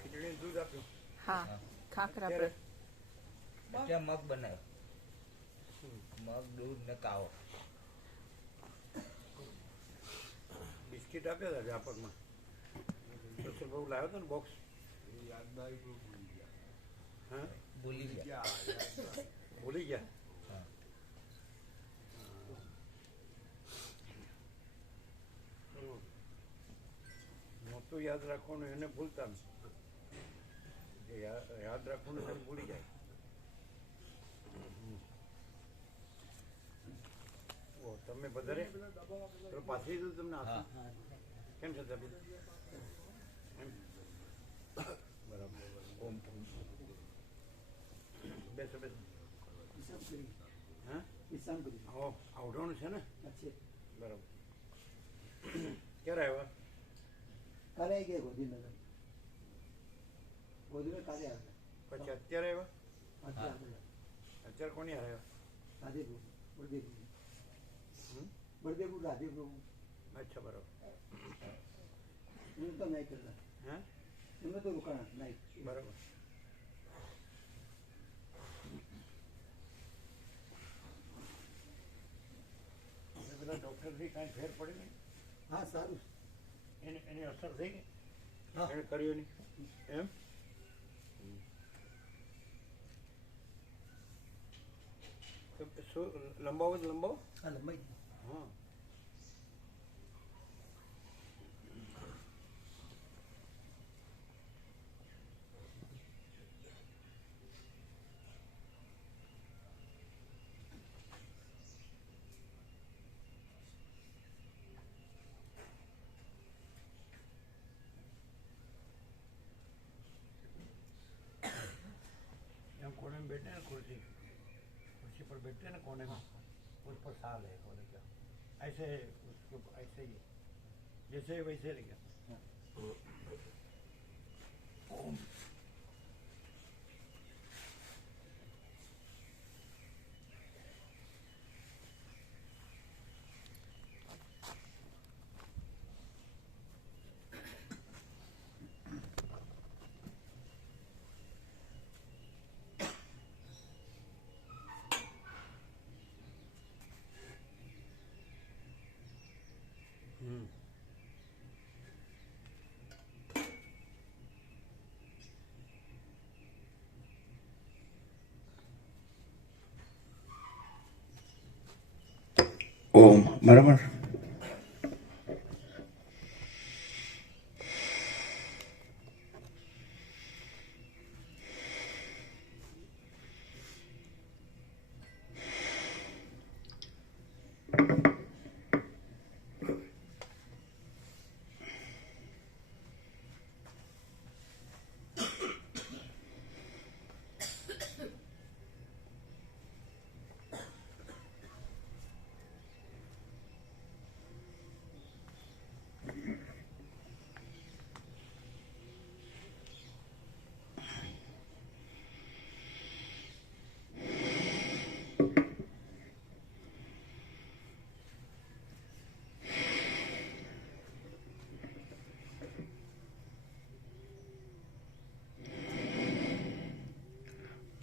ખીચડી દૂધ આપ્યું. હા ખાખરા પર ત્યાં મગ બનાવ્યો, મગ દૂધ ને કાવો. બિસ્કિટ આપ્યા હતા વ્યાપકમાં. તો બહુ લાવ્યો હતો ને બોક્સ. હા ભૂલી ગયા. ભૂલી ગયા. હા. નહોતું યાદ રાખવાનું એને ભૂલતા ને. યાદ રાખવાનું એને ભૂલી જાય. તમે વધારે પાછી દીધું તમને હા. કેમ છે તબિયત? બરાબર. ઓમ બેસો બેસો. હા આવડવાનું છે ને? બરાબર. ક્યારે આવ્યા? કાલે આવી ગયા ગોધીનગર. ગોધીનગર કાલે આવ્યા. પછી અત્યારે આવ્યા? અત્યારે અત્યારે કોની આવ્યા? રાધેપુર બળદેવપુર બળદેવપુર રાધેપુર. અચ્છા બરાબર. એમને તો નાઈટ કરતા. હા એમને તો રોકાણ નાઈટ. બરાબર. પેલા ડૉક્ટરથી કાંઈ ફેર પડી નહીં? હા સારું. એની અસર થઈ ગઈ? હા એને કર્યું નહીં એમ? શું લંબાવો જ લંબાવો? હા લંબાઈ. હા कोने में बैठे हैं कुर्सी कुर्सी पर बैठते हैं ना कोने में, उस पर साल है कोने का ऐसे उसको ऐसे ही जैसे वैसे लेगा. ओम ओम बराबर.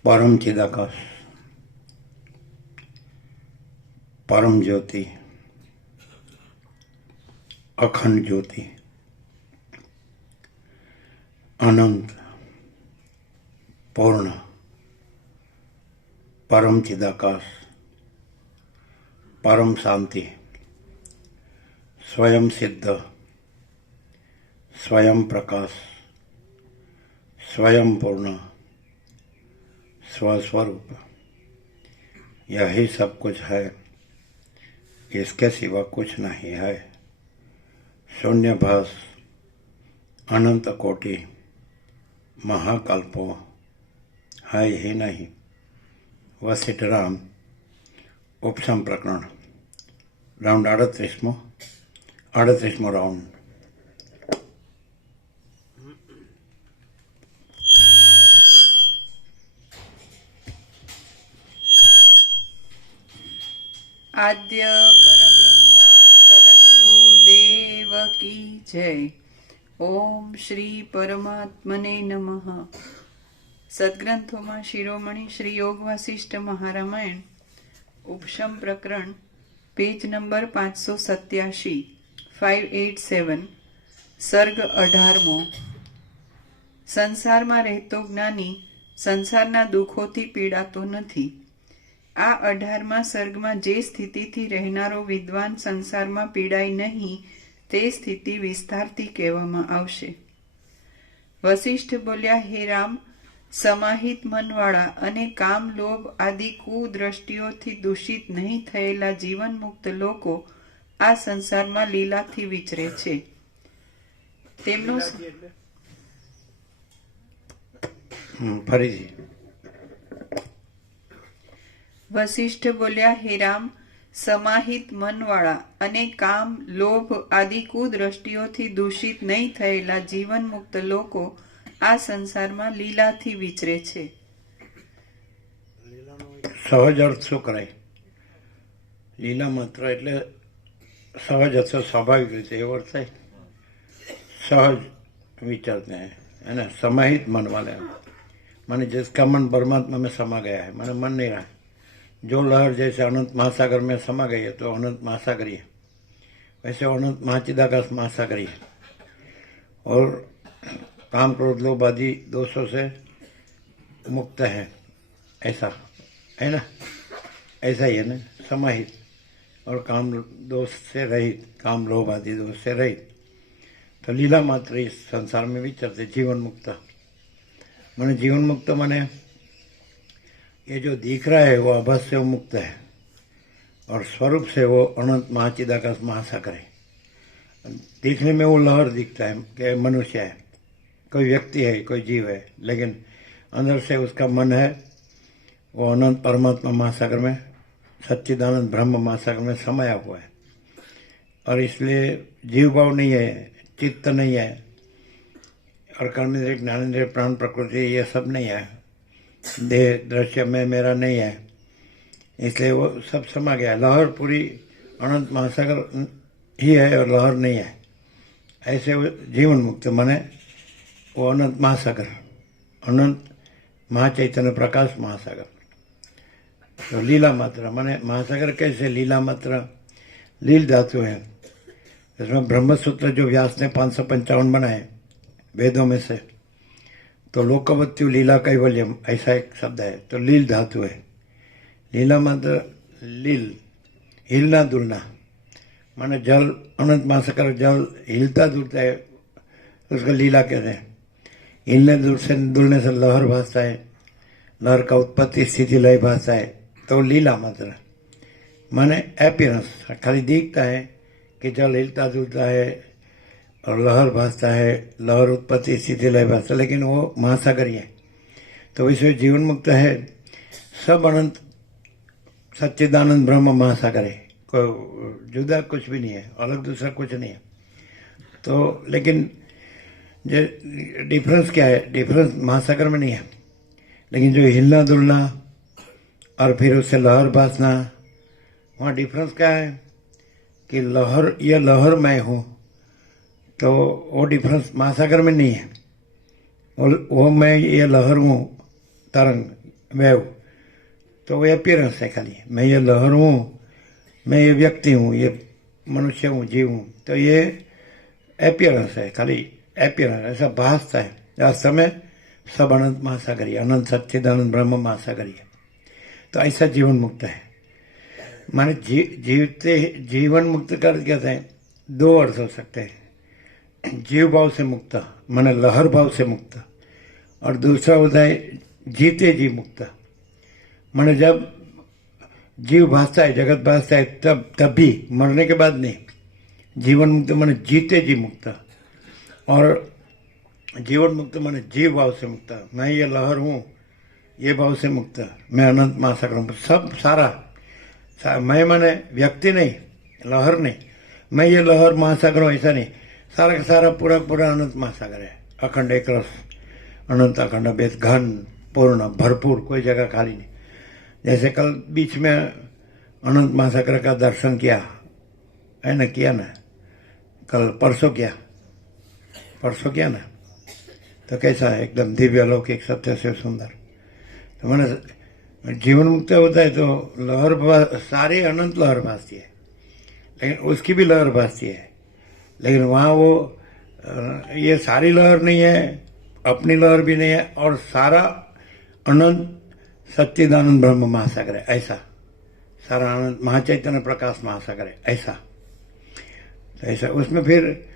परम चिदाकाश, परम ज्योति, अखंड ज्योति, अनंत, पूर्ण, परम चिदाकाश, परम शांति, स्वयं सिद्ध, स्वयं प्रकाश, स्वयं पूर्ण, स्वस्वरूप, यही सब कुछ है, इसके सिवा कुछ नहीं है. शून्यभास, अनंत कोटि, महाकल्पो है ही नहीं. वशिष्ठ राम उपशम प्रकरण राउंड 38मो राउंड. આદ્ય પરબ્રહ્મ સદગુરુ દેવ કી જય. ઓમ શ્રી પરમાત્મને નમઃ. સદગ્રંથોમાં શિરોમણી શ્રી યોગ વાસિષ્ઠ મહારામાયણ ઉપશમ પ્રકરણ પેજ નંબર 587 587 સર્ગ 18મો. સંસારમાં રહેતો જ્ઞાની સંસારના દુઃખોથી પીડાતો નથી. આ 18મા સર્ગમાં જે સ્થિતિથી રહેનારો વિદ્વાન સંસારમાં પીડાય નહીં તે સ્થિતિ વિસ્તારથી કહેવામાં આવશે. વસિષ્ઠ બોલ્યા, હે રામ, સમાહિત મનવાળા અને કામ લોભ આદિ કુદ્રષ્ટિઓથી દૂષિત નહીં થયેલા જીવન મુક્ત લોકો આ સંસારમાં લીલાથી વિચરે છે. તેમનો ફરીથી વસિષ્ઠ બોલ્યા, હે રામ, સમાહિત મનવાળા અને કામ લોભ આદિ કુદ્રષ્ટિઓથી દૂષિત નહીં થયેલા જીવન મુક્ત લોકો આ સંસારમાં લીલાથી વિચરે છે. સહજ અર્થ શું કરાય? લીલા માત્ર એટલે સહજ અથવા સ્વાભાવિક રીતે એવો અર્થ થાય. सहज विचारते हैं, है ना. समाहित मन वाले माने जिसका मन परमात्मा में समा गया है, माने मन नहीं रहा. जो लहर जैसे अनंत महासागर में समा गई है तो अनंत महासागर ही है, वैसे अनंत महाचिदाकाश महासागर ही है. और काम क्रोध लोभ आदि दोषों से मुक्त है, ऐसा है ना. ऐसा ही है ना, समाहित और काम दोष से रहित, काम लोभ आदि दोष से रहित. तो लीला मात्र इस संसार में विचरते जीवन मुक्त. माने जीवन मुक्त माने ये जो दिख रहा है वो आभास से वो मुक्त है और स्वरूप से वो अनंत महाचिदाकाश महासागर है. दिखने में वो लहर दिखता है कि मनुष्य है, कोई व्यक्ति है, कोई जीव है, लेकिन अंदर से उसका मन है वो अनंत परमात्मा महासागर में, सच्चिदानंद ब्रह्म महासागर में समाया हुआ है. और इसलिए जीव भाव नहीं है, चित्त नहीं है, और कर्मेंद्रिय ज्ञानेंद्रिय प्राण प्रकृति ये सब नहीं है, देह दृश्य में मेरा नहीं है, इसलिए वो सब समा गया. लहर पूरी अनंत महासागर ही है और लहर नहीं है. ऐसे वो जीवन मुक्त माने वो अनंत महासागर, अनंत महाचैतन्य प्रकाश महासागर. तो लीला मात्र माने महासागर कैसे? लीला मात्र लील धातु है. इसमें ब्रह्मसूत्र जो व्यास ने 555 बनाए वेदों में से, तो लोकवत्यु लीला कैवल्यम ऐसा एक शब्द है. तो लील धातु है. लीला मात्र लील, हिलना डुलना. माने जल, अनंत महासागर जल हिलता डुलता है, उसको लीला कहते हैं. हिलने डुलने से लहर भासता है, लहर का उत्पत्ति स्थिति लय भासता है, तो लीला मात्र माने एपियरेंस. खाली दिखता है कि जल हिलता डुलता है और लहर भासता है, लहर उत्पत्ति स्थिति लय भासता, लेकिन वो महासागर ही है. तो विश्व जीवन मुक्त है, सब अनंत सच्चिदानंद ब्रह्म महासागर है, कोई जुदा कुछ भी नहीं है, अलग दूसरा कुछ नहीं है. तो लेकिन जो डिफरेंस क्या है? डिफरेंस महासागर में नहीं है, लेकिन जो हिलना डुलना और फिर उससे लहर भासना, वहाँ डिफरेंस क्या है कि लहर, यह लहर मैं हूँ, तो वो डिफरेंस महासागर में नहीं है. वो मैं ये लहर हूँ, तरंग वेव, तो वो अपीयरेंस है खाली. मैं ये लहर हूँ, मैं ये व्यक्ति हूँ, ये मनुष्य हूँ, जीव हूँ, तो ये अपीयरेंस है, खाली अपीयरेंस, ऐसा भासता है. वास्तव में सब अनंत महासागर ही, अनंत सच्चिदानंद ब्रह्म महासागर ही है. तो ऐसा जीवन मुक्त है. माने जीवते जीवन मुक्त कर कहते हैं, दो अर्थ हो सकते हैं. जीव भाव से मुक्त माने लहर भाव से मुक्त, और दूसरा होता है जीते जी मुक्त. माने जब जीव भासता है, जगत भासता है, तब भी, मरने के बाद नहीं. जीवन मुक्त माने जीते जी मुक्त, और जीवन मुक्त माने जीव भाव से मुक्त. मैं ये लहर हूँ, ये भाव से मुक्त, मैं अनंत महासागर हूँ. सब सारा मैं माने व्यक्ति नहीं, लहर नहीं. मैं ये लहर महासागर हूँ ऐसा नहीं, सारा का सारा पूरा पूरा अनंत महासागर है. अखंड एक रस, अनंत अखंड भेद, घन पूर्ण भरपूर, कोई जगह खाली नहीं. जैसे कल बीच में अनंत महासागर का दर्शन किया है ना, किया ना, कल परसों किया. परसों किया ना, तो कैसा है, एकदम दिव्य अलौकिक सत्य से सुंदर। तो मैंने जीवन मुक्त होता है तो लहर सारी अनंत लहर भासती है, लेकिन उसकी भी लहर भासती है, लेकिन वहाँ वो ये सारी लहर नहीं है, अपनी लहर भी नहीं है, और सारा अनंत सच्चिदानंद ब्रह्म महासागर है, ऐसा सारा आनंद महाचैतन्य प्रकाश महासागर है, ऐसा। तो ऐसा उसमें फिर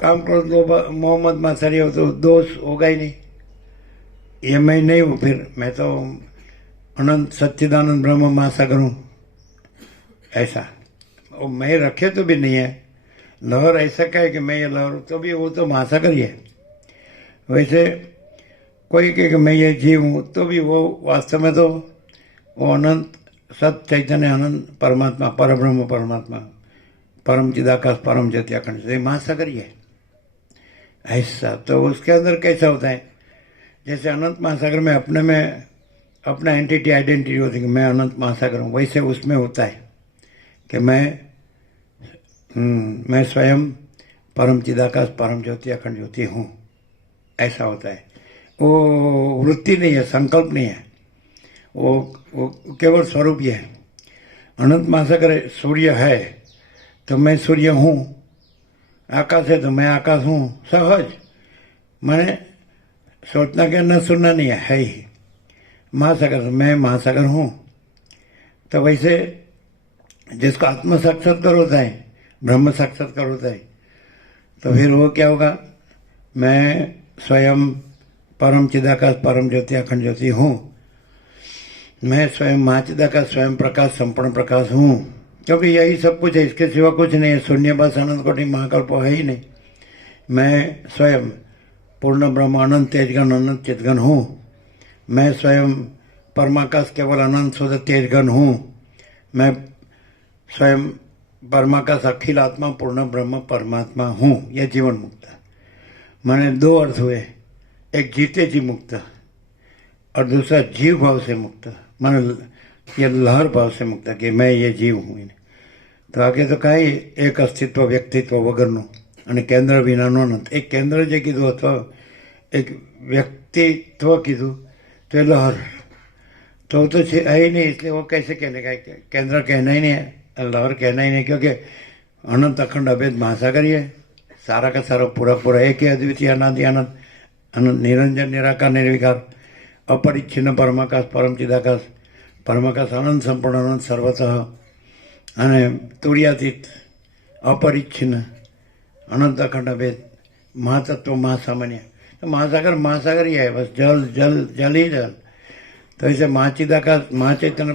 काम क्रोध लोभ मोहम्मद मात्सर्य हो तो दोष होगा ही नहीं, ये मैं नहीं हूँ, फिर मैं तो अनंत सच्चिदानंद ब्रह्म महासागर हूँ, ऐसा। और मैं रखे तो भी नहीं है, लहर ऐसा कहे कि मैं ये लहर हूँ, तो भी वो तो महासागर ही है। वैसे कोई कहे कि मैं ये जीव हूँ, तो भी वो वास्तव में तो वो अनंत सत चैतन्य अनंत परमात्मा परब्रह्म परमात्मा परम चिदाकाश परम ज्योति अखंड ये महासागर ही है, ऐसा। तो उसके अंदर कैसा होता है, जैसे अनंत महासागर में अपने में अपना एंटिटी आइडेंटिटी होती है कि मैं अनंत महासागर हूँ, वैसे उसमें होता है कि मैं स्वयं परम चिदाकाश परम ज्योति अखंड ज्योति हूँ, ऐसा होता है। वो वृत्ति नहीं है, संकल्प नहीं है, वो केवल स्वरूप ही है। अनंत महासागर सूर्य है तो मैं सूर्य हूँ, आकाश है तो मैं आकाश हूँ, सहज। मैंने सोचना क्या न सुनना नहीं है ही। महासागर मैं महासागर हूँ। तो वैसे जिसका आत्म साक्षात्कार होता है, ब्रह्म साक्षात्कार होता है, तो फिर वो क्या होगा, मैं स्वयं परम चिदाकाश परम ज्योति अखंड ज्योति हूँ, मैं स्वयं महाचिदाकाश स्वयं प्रकाश संपूर्ण प्रकाश हूँ, क्योंकि यही सब कुछ है, इसके सिवा कुछ नहीं है। शून्यवास अनंत कोटि महाकल्प है ही नहीं। मैं स्वयं पूर्ण ब्रह्म अनंत तेजगन अनंत चितगन हूँ, मैं स्वयं परमाकाश केवल अनंत शुद्ध तेजगन हूँ, मैं स्वयं परमाकाश अखिल आत्मा पूर्ण ब्रह्म परमात्मा हूँ। यह जीवन मुक्त। माने दो अर्थ हुए, एक जीते जी मुक्त और दूसरा जीव भाव से मुक्त, माने ये लहर भाव से मुक्त कि मैं ये जीव हूँ। તો આગે તો કાંઈ એક અસ્તિત્વ વ્યક્તિત્વ વગરનું અને કેન્દ્ર વિનાનો અનંત. એક કેન્દ્ર જે કીધું અથવા એક વ્યક્તિત્વ કીધું તો એ લહર तो है ही नहीं, इसलिए वो कैसे कहने का, केंद्र कहना ही नहीं है, लहर कहना ही नहीं, क्योंकि अनंत अखंड अभेद महासागर ही है, सारा का सारा पूरा पूरा एक ही अद्वितीय अनादि अनंत अनंत निरंजन निराकार निर्विकार अपरिच्छिन्न परमाकाश परम चिदाकाश परमाकाश अनंत संपूर्ण अनंत सर्वतः અને તુર્યાતીત अपरिच्छिन्न अनंत अखंड अभेद महातत्व महासामान्य. तो महासागर महासागर ही है, बस जल जल जल ही जल. तो ऐसे महाचिदाकाश महाचैतन्य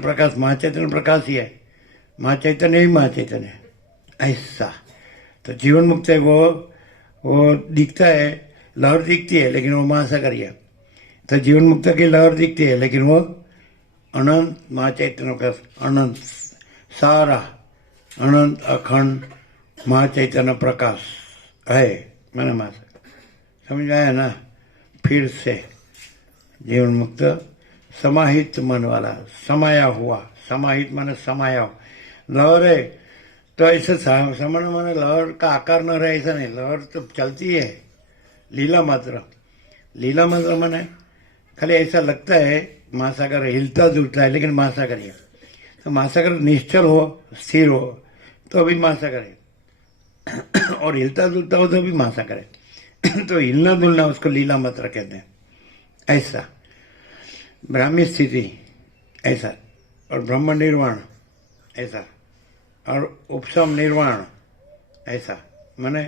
प्रकाश ही है, महाचैतन्य ही महाचैतन्य ऐसा. तो जीवन मुक्त है वो दिखता है, लहर दिखती है, लेकिन वो महासागर ही है. तो जीवन मुक्त की लहर दिखती है, लेकिन वो अनंत महाचैतन्य प्रकाश अनंत सारा अनंत अखंड महाचैतन्य प्रकाश है. मैंने महासागर समझ आया ना. फिर से जीवन मुक्त समाहित मन वाला, समाया हुआ, समाहित माने समाया हो. लहर है तो ऐसे समझ माने लहर का आकार न रहे ऐसा नहीं, लहर तो चलती है, लीला मात्र. लीला मात्र माने खाली ऐसा लगता है महासागर हिलता जुलता है, लेकिन महासागर ही है. तो महासागर निश्चल हो स्थिर हो तो अभी महासागर है, और हिलता जुलता हो तो भी महासागर है. तो हिलना डुलना उसको लीला मात्र कहते हैं. ऐसा ब्राह्मी स्थिति ऐसा, और ब्रह्म निर्वाण ऐसा, और उपशम निर्वाण ऐसा. माने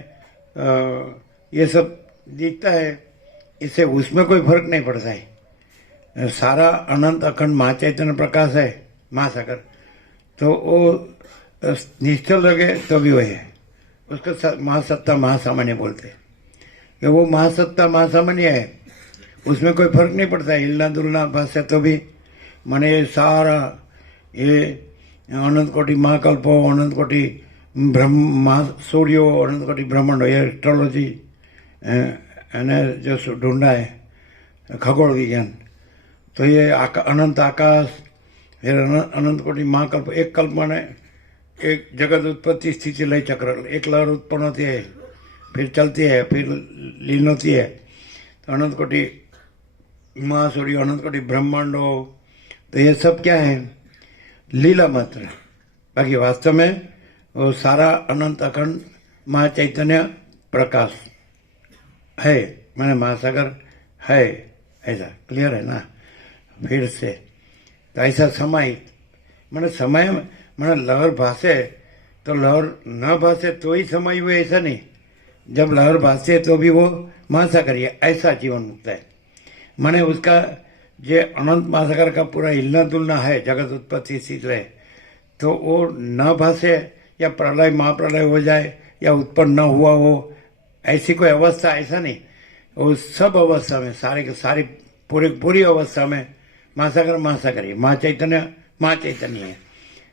ये सब दिखता है, इससे उसमें कोई फर्क नहीं पड़ता है. सारा अनंत अखंड महाचैतन्य प्रकाश है महासागर. तो वो निश्चल लगे तो भी वही है, उसको महासत्ता महासामान्य बोलते हैं. कि वो महासत्ता महासामान्य है, उसमें कोई फर्क नहीं पड़ता है. हिलना दुलना भाष्य तो भी माने ये सारा ये अनंत कोटि महाकल्पो अनंत कोटि ब्रह्म सूर्यो अनंत कोटि ब्रह्मांडो, ये एस्ट्रोलॉजी ने जो ढूंढा है खगोल विज्ञान. तो ये अनंत आकाश, फिर अनंत कोटि महाकल्प. एक कल्प माने एक जगत उत्पत्ति स्थिति लय चक्र, एक लहर उत्पन्न होती है फिर चलती है, फिर लीन होती है। तो अनंत कोटि महासूर्य, अनंत कोटि ब्रह्मांडो, तो ये सब क्या है? लीला मात्र। बाकी वास्तव में वो सारा अनंत अखंड महाचैतन्य प्रकाश है, मैंने महासागर है, ऐसा क्लियर है ना? फिर से तो ऐसा समाहित, मैंने समय, मैंने लहर भाषे तो लहर न भाषे तो ही समय हुए, ऐसा नहीं। जब लहर भाषे तो भी वो महासागर है, ऐसा जीवन मुक्त है। मैंने उसका जो अनंत महासागर का पूरा हिलना डुलना है, जगत उत्पत्ति स्थिति रहे, तो वो न भाषे या प्रलय महाप्रलय हो जाए या उत्पन्न न हुआ हो, ऐसी कोई अवस्था, ऐसा नहीं। वो सब अवस्था में, सारे के सारी पूरी अवस्था में महासागर महासागर है, महाचैतन्य है।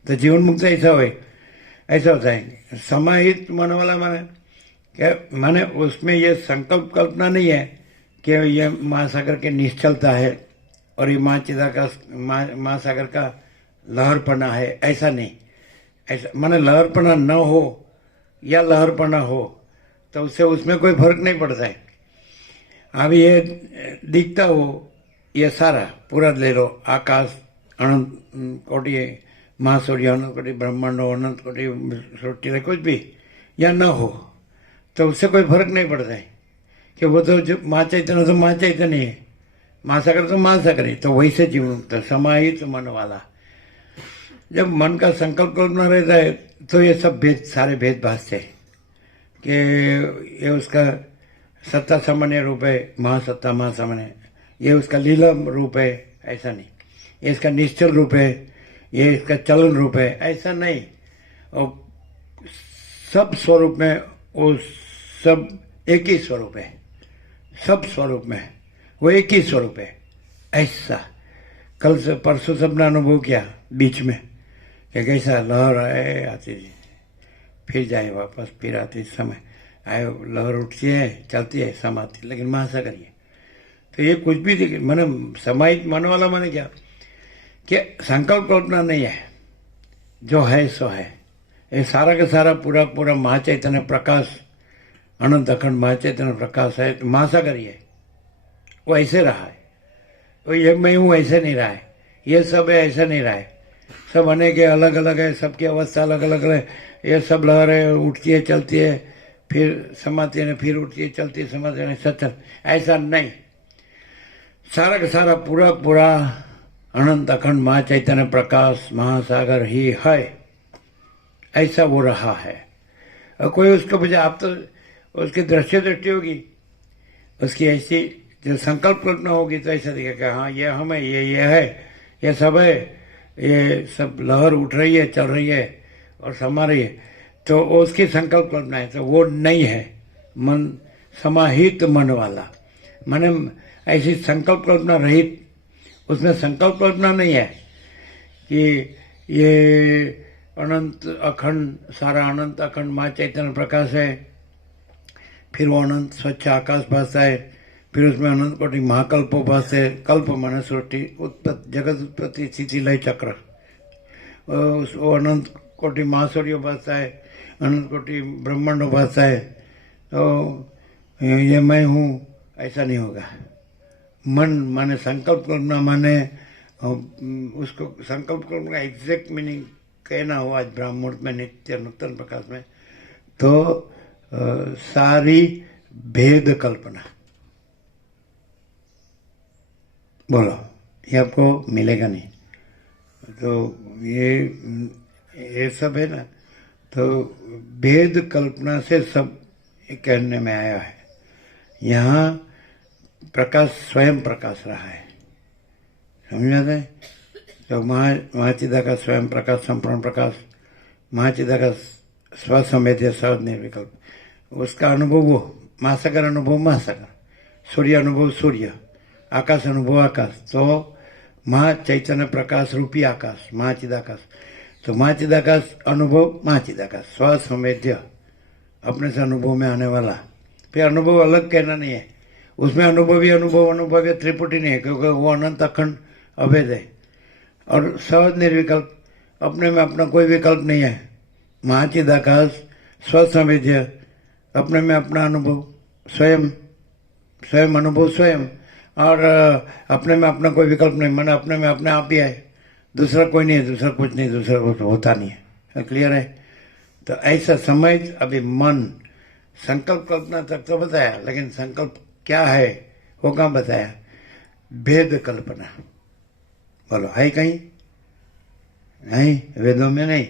तो जीवन मुक्त ऐसा होता है। समाहित मन वाला माने क्या? माने उसमें ये संकल्प कल्पना नहीं है कि ये महासागर के निश्चलता है और ये महासागर का लहरपना है, ऐसा नहीं। ऐसा माने लहरपना न हो या लहरपना हो तो उससे उसमें कोई फर्क नहीं पड़ता है। अब ये दिखता हो, ये सारा पूरा ले लो, आकाश, अनंत कोटि महासूर्य, अनंत कोटि ब्रह्मांडो, अनंत कोटि सृष्टि, कुछ भी या न हो तो उससे कोई फर्क नहीं पड़ता है कि वो तो जो महाचैतन्य तो महाचैतन्य है, महासागर तो महासागर है। तो वैसे जीवन तो समाहित मन वाला, जब मन का संकल्प कल्पना रहता है तो ये सब भेद, सारे भेद भाषते हैं कि ये उसका सत्ता सामान्य रूप है, महासत्ता महासामान्य, ये उसका लीला रूप है, ऐसा नहीं। ये इसका निश्चल रूप है, ये इसका चलन रूप है, ऐसा नहीं। और सब स्वरूप में वो सब एक ही स्वरूप है, सब स्वरूप में वो एक ही स्वरूप है, ऐसा। कल से परसों सबने अनुभव किया बीच में कि कैसा लहर आए आती थी, फिर जाए वापस, फिर आती समय आए, लहर उठती है, चलती है, समाती, लेकिन महासागर ये। तो ये कुछ भी मैंने समाहित मन वाला मैंने क्या कि संकल्प कल्पना नहीं है, जो है सो है। ये सारा का सारा पूरा महाचैतन्य प्रकाश, अनंत अखंड महाचैतन्य प्रकाश है, तो महासागर ही है। वो ऐसे रहा है, वो ये मैं हूँ ऐसे नहीं रहा है, ये सब है ऐसा नहीं रहा है, सब अनेक है, अलग अलग है, सबकी अवस्था अलग अलग है। ये सब लहरें उठती है, चलती है, फिर समाती है, फिर उठती है, चलती है, समाती है, सचल, ऐसा नहीं। सारा का सारा पूरा अनंत अखंड महाचैतन्य प्रकाश महासागर ही है, ऐसा वो रहा है। और कोई उसको बजाय, आप तो उसकी दृष्टि होगी, उसकी ऐसी जो संकल्प कल्पना होगी तो ऐसा दिखेगा कि हाँ ये हम है, ये है, ये सब है, ये सब लहर उठ रही है, चल रही है और समा रही है, तो उसकी संकल्प कल्पना है। तो वो नहीं है मन, समाहित मन वाला। माने ऐसी संकल्प कल्पना रहित, उसमें संकल्प कल्पना नहीं है कि ये अनंत अखंड, सारा अनंत अखंड माँ चैतन्य प्रकाश है, फिर वो अनंत स्वच्छ आकाश भाषा है, फिर उसमें अनंत कोटि महाकल्पो भाषा है। कल्प माने सृष्टि, उत्पत्ति, जगत उत्पत्ति स्थिति लय चक्र, वो अनंत कोटि महासूर्य भाषा है, अनंत कोटि ब्रह्मांड भाषा है। तो ये मैं हूँ, ऐसा नहीं होगा। मन माने संकल्प कल्पना, माने उसको संकल्प कल्पना एग्जैक्ट मीनिंग कहना हो आज ब्राह्मण में, नित्य नूतन प्रकाश में, तो सारी भेद कल्पना, बोलो, ये आपको मिलेगा नहीं। तो ये सब है ना, तो भेद कल्पना से सब कहने में आया है। यहाँ प्रकाश स्वयं प्रकाश रहा है, समझ में आता है? तो महाचिदा का स्वयं प्रकाश, संपूर्ण प्रकाश, महाचिदा का स्वसंवेद्य सहज निर्विकल्प, उसका अनुभव वो महासागर, अनुभव महासागर, सूर्य अनुभव सूर्य, आकाश अनुभव आकाश। तो महाचैतन्य प्रकाश रूपी आकाश, महाचिदाकाश। तो महाचिदाकाश अनुभव, महाचिदाकाश स्वसंवेद्य, अपने से अनुभव में आने वाला। फिर अनुभव अलग कहना नहीं है, उसमें अनुभवी अनुभव त्रिपुटी नहीं है, क्योंकि वो अनंत अखंड अभेद है। और सहज निर्विकल्प, अपने में अपना कोई विकल्प नहीं है। महाचिदाकाश स्वसंवेद्य, अपने में अपना अनुभव स्वयं, स्वयं अनुभव स्वयं, और अपने में अपना कोई विकल्प नहीं, मन अपने में अपने आप ही है, दूसरा कोई नहीं है, दूसरा कुछ नहीं, दूसरा कुछ होता नहीं है। क्लियर है? तो ऐसा समझ अभी मन संकल्प कल्पना तक तो बताया, लेकिन संकल्प क्या है वो कहाँ बताया? भेद कल्पना। बोलो है कहीं? नहीं, वेदों में नहीं।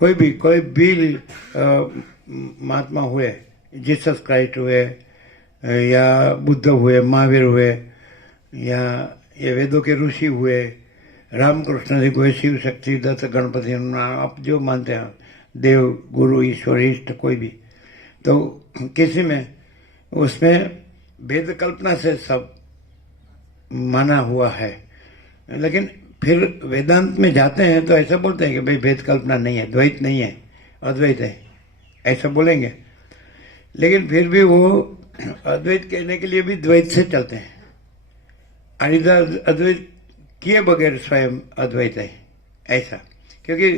कोई भी महात्मा हुए, जीसस क्राइस्ट हुए या बुद्ध हुए, महावीर हुए, या ये वेदों के ऋषि हुए, रामकृष्ण जी हुए, शिव शक्ति, दत्त, गणपति, आप जो मानते हैं, देव, गुरु, ईश्वर, इष्ट, कोई भी, तो किसी में उसमें भेद कल्पना से सब माना हुआ है। लेकिन फिर वेदांत में जाते हैं तो ऐसा बोलते हैं कि भाई भेद कल्पना नहीं है, द्वैत नहीं है, अद्वैत है, ऐसा बोलेंगे। लेकिन फिर भी वो अद्वैत कहने के लिए भी द्वैत से चलते हैं। अनिद्वैत अद्वैत किए बगैर स्वयं अद्वैत है, ऐसा। क्योंकि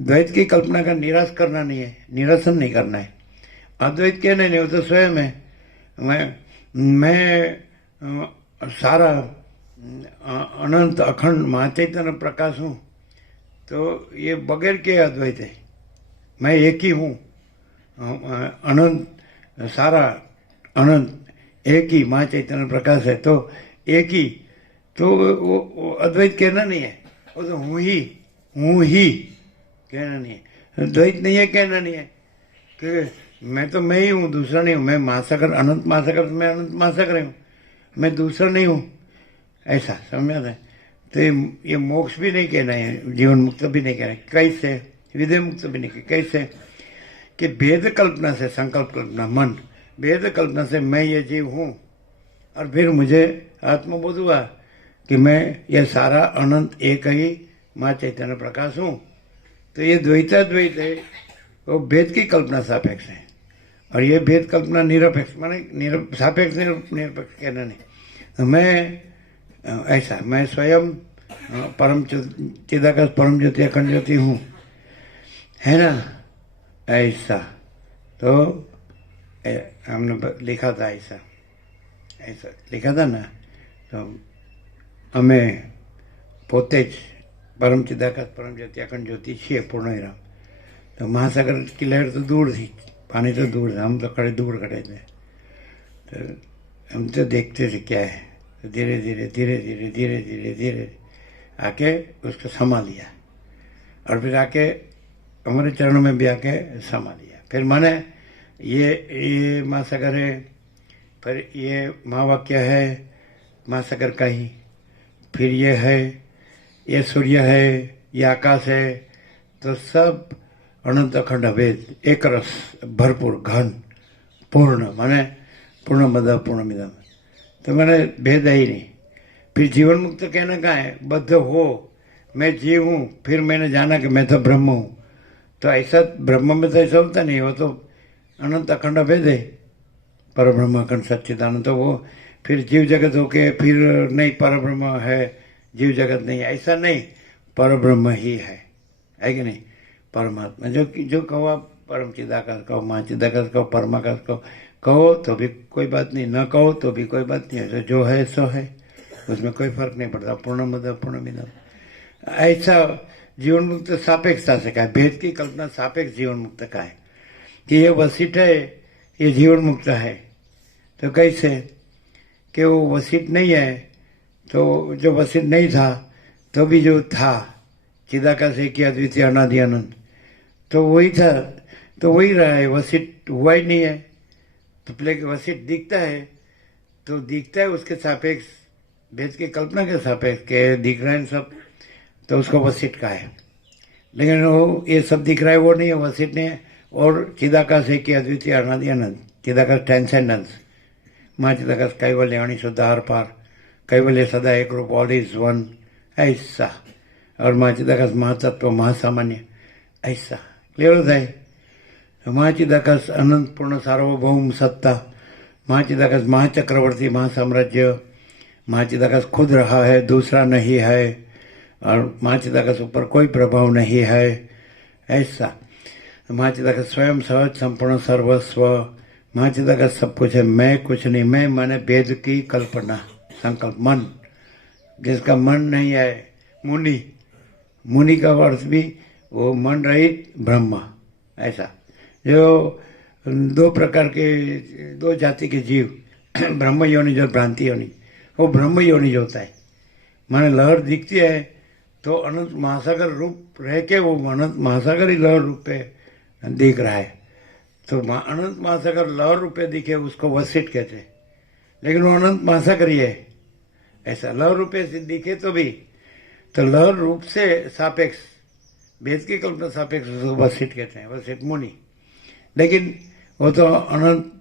द्वैत की कल्पना का निराश करना नहीं है, निरसन नहीं करना है। अद्वैत कहने नहीं, वो तो स्वयं है। मैं सारा अनंत अखंड महाचैतन्य प्रकाश हूँ, तो ये बगैर के अद्वैत है। मैं एक ही हूँ, अनंत, सारा अनंत एक ही महाचैतन्य प्रकाश है, तो एक ही, तो वो अद्वैत कहना नहीं है, वो तो हूँ ही कहना नहीं है। द्वैत नहीं है कहना नहीं है कि मैं तो मैं ही हूँ, दूसरा नहीं हूँ। मैं महासागर, अनंत महासागर, मैं अनंत महासागर हूँ, मैं दूसरा नहीं हूँ, ऐसा समझ आता है। तो ये मोक्ष भी नहीं कहना है, जीवन मुक्त भी नहीं कहना है। कैसे? विधेय मुक्त भी नहीं, कैसे? कि भेद कल्पना से, संकल्प कल्पना, मन भेद कल्पना से मैं ये जीव हूँ, और फिर मुझे आत्मबोध हुआ कि मैं ये सारा अनंत एक ही माँ चैतन्य प्रकाश हूँ। तो ये द्वैताद्वैत है, वो भेद की कल्पना सापेक्ष है, और ये भेद कल्पना निरपेक्ष, माने सापेक्ष निरपेक्ष कहना नहीं। तो मैं ऐसा, मैं स्वयं परम चिदाकाश परम ज्योति अखंड ज्योति हूँ, है ना, ऐसा। तो हमने लिखा था ऐसा, ऐसा लिखा था ना। तो हमें पोते ज परम चिदाकाश परम ज्योति अखंड ज्योति છીએ, पूर्ण विराम। तो महासागर की लहर तो दूर थी, पानी तो दूर था, हम तो दूर खड़े थे। तो हम तो देखते थे क्या है, तो धीरे धीरे धीरे धीरे धीरे धीरे धीरे आके उसको समा लिया, और फिर आके हमारे चरणों में भी आके समा लिया। फिर माने ये महासागर है, फिर ये महावाक्य है महासागर का ही, फिर ये है, ये सूर्य है, ये आकाश है, तो सब अनंत अखंड अभेद, एक रस, भरपूर, घन, पूर्ण, माने पूर्ण मद पूर्ण मिदम। तो मैंने भेद है ही नहीं। फिर जीवन मुक्त कहना कहाँ है? बद्ध हो, मैं जीव हूँ, फिर मैंने जाना कि मैं तो ब्रह्म हूँ। तो ऐसा ब्रह्म में तो ऐसा होता नहीं, वो तो अनंत अखंड अभेद है, पर ब्रह्म अखंड सच्चिदानंद। तो वो फिर जीव जगत होके फिर नहीं पर ब्रह्म है, जीव जगत नहीं, ऐसा नहीं, पर ब्रह्म ही है कि नहीं? परमात्मा जो कहो आप, परम चिदाकाश कहो, माँ चिदाकाश कहो, परमाकाश कहो तो भी कोई बात नहीं, न कहो तो भी कोई बात नहीं है। जो है सो है, उसमें कोई फर्क नहीं पड़ता। पूर्ण मद पूर्ण मिदम, ऐसा जीवन मुक्त सापेक्षता से कहा। भेद की कल्पना सापेक्ष जीवन मुक्त का है कि ये वसीठ है, ये जीवन मुक्त है। तो कैसे कि वो वसीठ नहीं है, तो जो वसीठ नहीं था तो भी जो था चिदाकाश एक ही अद्वितीय अनादि अनंत, तो वही था, तो वही रहा है, वसीठ हुआ ही नहीं है। तो पहले वसीठ दिखता है, तो दिखता है उसके सापेक्ष, भेद की कल्पना के सापेक्ष के दिख रहे हैं सब, तो उसको वसीठ का है। लेकिन वो ये सब दिख रहा है, वो नहीं है, वसीठ नहीं है। और चिदाकाश एक ही अद्वितीय अनादि अनंत, चिदाकाश ट्रांसेंडेंस, माँ चिदाकाश कैवल्य अणिशुद्ध आर पार, कैवल्य सदा एक रूप, ऑल इज वन, ऐसा। और माँ चिदाकाश महातत्व महासामान्य, ऐसा। क्लियर होता है? महाचिदाकाश अनंत पूर्ण सार्वभौम सत्ता, महाचिदाकाश महाचक्रवर्ती महासाम्राज्य, महाचिदाकाश खुद रहा है, दूसरा नहीं है, और महाचिदाकाश ऊपर कोई प्रभाव नहीं है, ऐसा। महाचिदाकाश स्वयं सहज संपूर्ण सर्वस्व, महाचिदाकाश सब कुछ है, मैं कुछ नहीं। मैं माने भेद की कल्पना, संकल्प, मन। जिसका मन नहीं है, मुनि। मुनि का अर्थ भी वो मन रहित ब्रह्म, ऐसा। जो दो प्रकार के, दो जाति के जीव, ब्रह्म योनि और भ्रांति योनि, वो ब्रह्म योनि होता है। माने लहर दिखती है तो अनंत महासागर रूप रह के वो अनंत महासागर ही लहर रूप पे दिख रहा है। तो अनंत महासागर लहर रूप पे दिखे उसको वशिष्ठ कहते हैं, लेकिन वो अनंत महासागर ही है। ऐसा लहर रूपे से दिखे तो भी, तो लहर रूप से सापेक्ष, भेद की कल्पना सापेक्ष उसको वशिष्ठ कहते हैं, वशिष्ठ मुनि। लेकिन वो तो अनंत,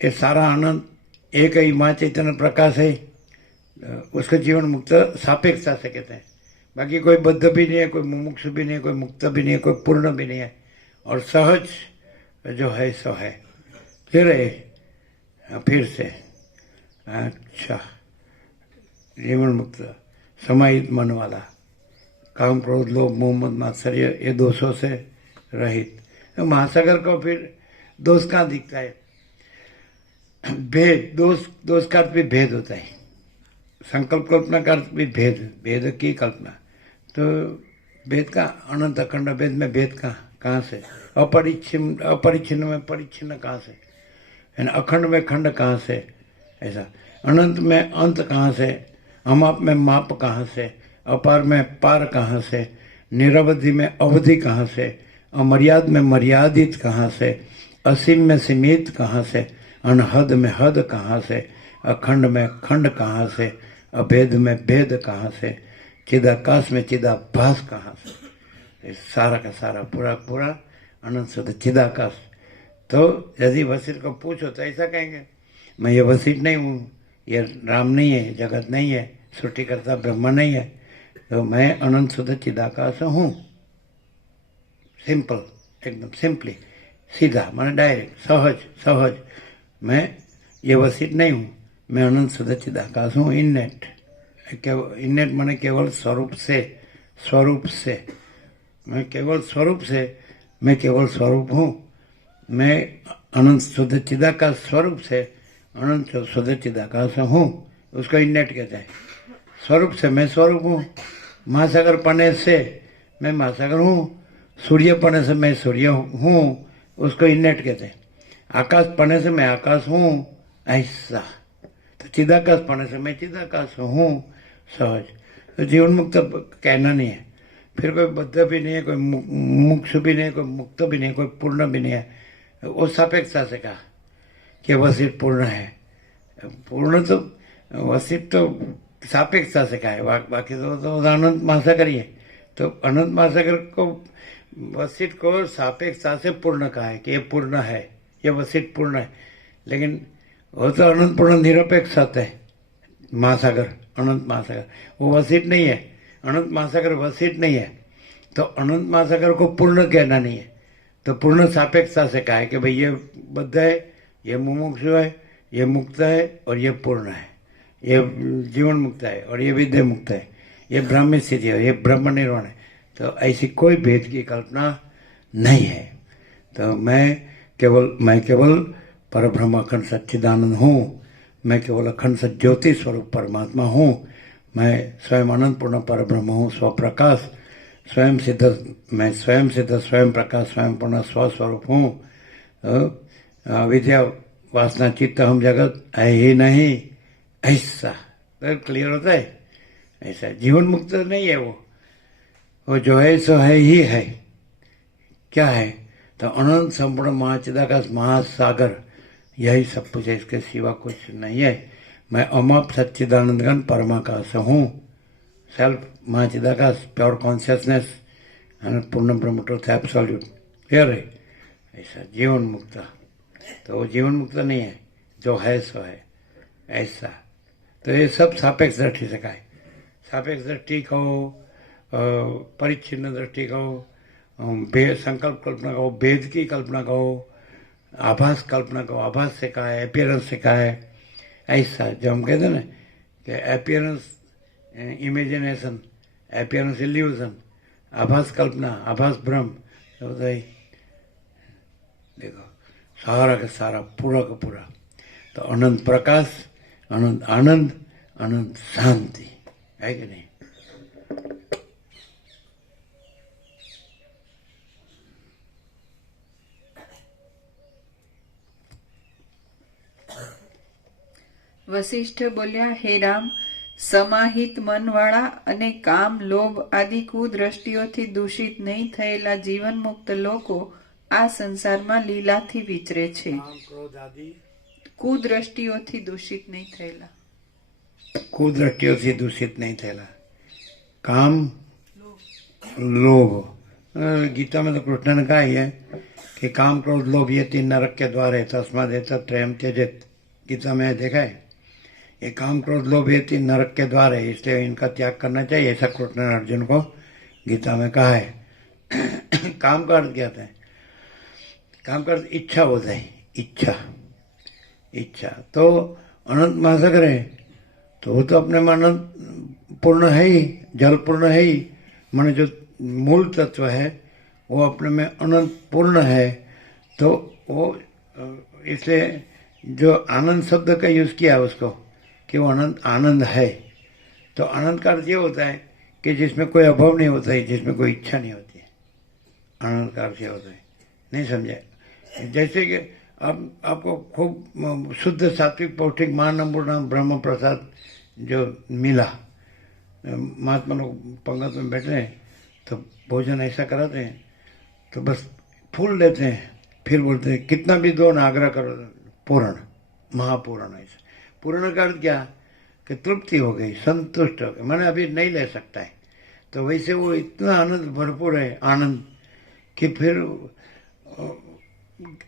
ये सारा अनंत एक ही माँ चैतन्य प्रकाश है, उसका जीवन मुक्त सापेक्षता से कहते हैं। बाकी कोई बद्ध भी नहीं है, कोई मुमुक्ष भी नहीं है, कोई मुक्त भी नहीं है, कोई पूर्ण भी नहीं है, और सहज जो है सो है। फिर से अच्छा, जीवन मुक्त, समाहित मन वाला, काम क्रोध लोभ मोह मद मात्सर्य ये दोषों से रहित। तो महासागर को फिर दोष कहाँ दिखता है? भेद, दोष का अर्थ भी भेद होता है। संकल्प कल्पना का अर्थ भी भेद, भेद की कल्पना। तो भेद का अनंत अखंड भेद में भेद कहाँ से? अपरिच्छिन्न में परिच्छिन्न कहाँ से? अखंड में खंड कहाँ से? ऐसा। अनंत में अंत कहाँ से? अमाप में माप कहाँ से? अपार में पार कहाँ से? निरवधि में अवधि कहाँ से? अमर्याद में मर्यादित कहाँ से? असीम में सीमित कहाँ से? अनहद में हद कहाँ से? अखंड में खंड कहाँ से? अभेद में भेद कहाँ से? चिदाकाश में चिदाभास कहाँ से? इस सारा का सारा पूरा अनंत शुद्ध चिदाकाश। तो यदि वशिष्ठ को पूछो तो ऐसा कहेंगे, मैं ये वशिष्ठ नहीं हूँ, ये राम नहीं है, जगत नहीं है, सृष्टिकर्ता ब्रह्म नहीं है, तो मैं अनंत शुद्ध चिदाकाश हूँ। सिंपल, एकदम सिंपली, सीधा, माने डायरेक्ट, सहज। मैं ये वशिष्ठ नहीं हूँ, मैं अनंत शुद्ध चिदाकाश हूँ। इननेट माने केवल स्वरूप से, मैं केवल स्वरूप हूँ। मैं अनंत शुद्ध चिदाकाश स्वरूप से अनंत शुद्ध चिदाकाश हूँ, उसको इननेट कहते हैं। स्वरूप से मैं स्वरूप हूँ। महासागर पने से मैं महासागर हूँ। सूर्य पने से मैं सूर्य हूँ, उसको इननेट कहते हैं। आकाश पने से मैं आकाश हूँ, ऐसा। तो चिदाकाश पने से मैं चिदाकाश हूँ, सहज। तो जीवन मुक्त कहना नहीं है। फिर कोई बद्ध भी नहीं है, कोई मुक्ष भी नहीं है, कोई मुक्त भी नहीं है, कोई पूर्ण भी नहीं है। वो सापेक्षता से कहा कि वशिष्ठ पूर्ण है। पूर्ण तो वशिष्ठ तो सापेक्षता से कहा है, बाकी तो अनंत महासागर ही है। तो अनंत महासागर को, वशिष्ठ को सापेक्षता से पूर्ण कहा है कि ये पूर्ण है, ये वशिष्ठ पूर्ण है। लेकिन वो तो अनंत पूर्ण निरपेक्ष सत्य है। महासागर, अनंत महासागर, वो वशिष्ठ नहीं है। अनंत महासागर वशिष्ठ नहीं है, तो अनंत महासागर को पूर्ण कहना नहीं है। तो पूर्ण सापेक्षता से कहा है कि भाई ये बद्ध है, ये मुमुक्षु है, ये मुक्त है और ये पूर्ण है, ये जीवन मुक्त है और ये विद्या मुक्त है, ये ब्राह्मी स्थिति है, ये ब्रह्म निर्वाण है। तो ऐसी कोई भेद की कल्पना नहीं है। तो मैं केवल परब्रह्म अखंड सच्चिदानंद हूँ। मैं केवल अखंड सज्योति स्वरूप परमात्मा हूँ। मैं स्वयं अनंत पूर्ण परब्रह्म हूँ, स्वप्रकाश, स्वयं सिद्ध स्वयं प्रकाश, स्वयं पूर्ण स्वस्वरूप हूँ। विद्या वासना चित्त हम जगत है ही नहीं, ऐसा क्लियर होता है। ऐसा जीवन मुक्त नहीं है वो जो है सो है ही है। क्या है? तो अनंत संपूर्ण महाचिदाकाश महासागर, यही सब कुछ है, इसके सिवा कुछ नहीं है। मैं अमाप सच्चिदानंद घन परमाकाश हूँ। सेल्फ महाचिदाकाश, प्योर कॉन्शियसनेस, पूर्ण ब्रह्म ट्रुथ, एब्सोल्यूट, क्लियर है। ऐसा जीवन मुक्त, तो वो जीवन मुक्त नहीं है, जो है सो है, ऐसा। तो ये सब सापेक्ष दृष्टि से कहा है। सापेक्ष दृष्टि कहो, परिच्छिन्न दृष्टि कहो, संकल्प कल्पना कहो, भेद की कल्पना कहो, आभास कल्पना कहो, आभास से कहा है, अपीयरेंस से कहा है। ऐसा जो हम कहते हैं ना कि अपीयरेंस इमेजिनेशन, अपीयरेंस इल्यूजन, आभास कल्पना, आभास भ्रम, होता है। देखो सारा का सारा पूरा का पूरा। तो अनंत प्रकाश, अनंत आनंद, अनंत शांति है कि नहीं? વશિષ્ઠ બોલ્યા, હે રામ, સમાહિત મનવાળા અને કામ, લોભ આદિ કુદ્રષ્ટિઓથી દૂષિત નહીં થયેલા જીવન મુક્ત લોકો આ સંસારમાં લીલાથી વિચરે છે. કામ ક્રોધ આદि કુદ્રષ્ટિઓથી દૂષિત નહીં થયેલા. કુદ્રષ્ટિઓથી દૂષિત નહીં થયેલા. काम लोभ, गीता में तो कृष्ण ने कहा ही है कि काम क्रोध लोभ ये तीन नरक के द्वार है, तस्माद एतत्त्रयम् त्यजेत. गीता में देखा है, ये काम क्रोध लोभ ये तीन नरक के द्वार है, इसलिए इनका त्याग करना चाहिए, ऐसा कृष्ण ने अर्जुन को गीता में कहा है. काम का अर्थ क्या होता है? काम का अर्थ इच्छा होता है. इच्छा, इच्छा तो अनंत महासागर है, तो वो तो अपने में अनंत पूर्ण है ही, जल पूर्ण है ही, माने जो मूल तत्व है वो अपने में अनंत पूर्ण है. तो वो इसलिए जो आनंद शब्द का यूज किया उसको कि वो अनंत आनंद है. तो आनंद का अर्थ ये होता है कि जिसमें कोई अभाव नहीं होता है, जिसमें कोई इच्छा नहीं होती है. आनंद का अर्थ ये होता है. नहीं समझे? जैसे कि अब आपको खूब शुद्ध सात्विक पौष्टिक महानंबूर्ण ब्रह्म प्रसाद जो मिला, महात्मा लोग पंगत में बैठे हैं तो भोजन ऐसा कराते हैं तो बस फूल लेते हैं, फिर बोलते हैं कितना भी दो ना, आग्रह करो, पूर्ण, महापूर्ण. ऐसा पूर्ण का अर्थ क्या? कि तृप्ति हो गई, संतुष्ट हो गए, मैंने अभी नहीं ले सकता है. तो वैसे वो इतना आनंद भरपूर है, आनंद कि फिर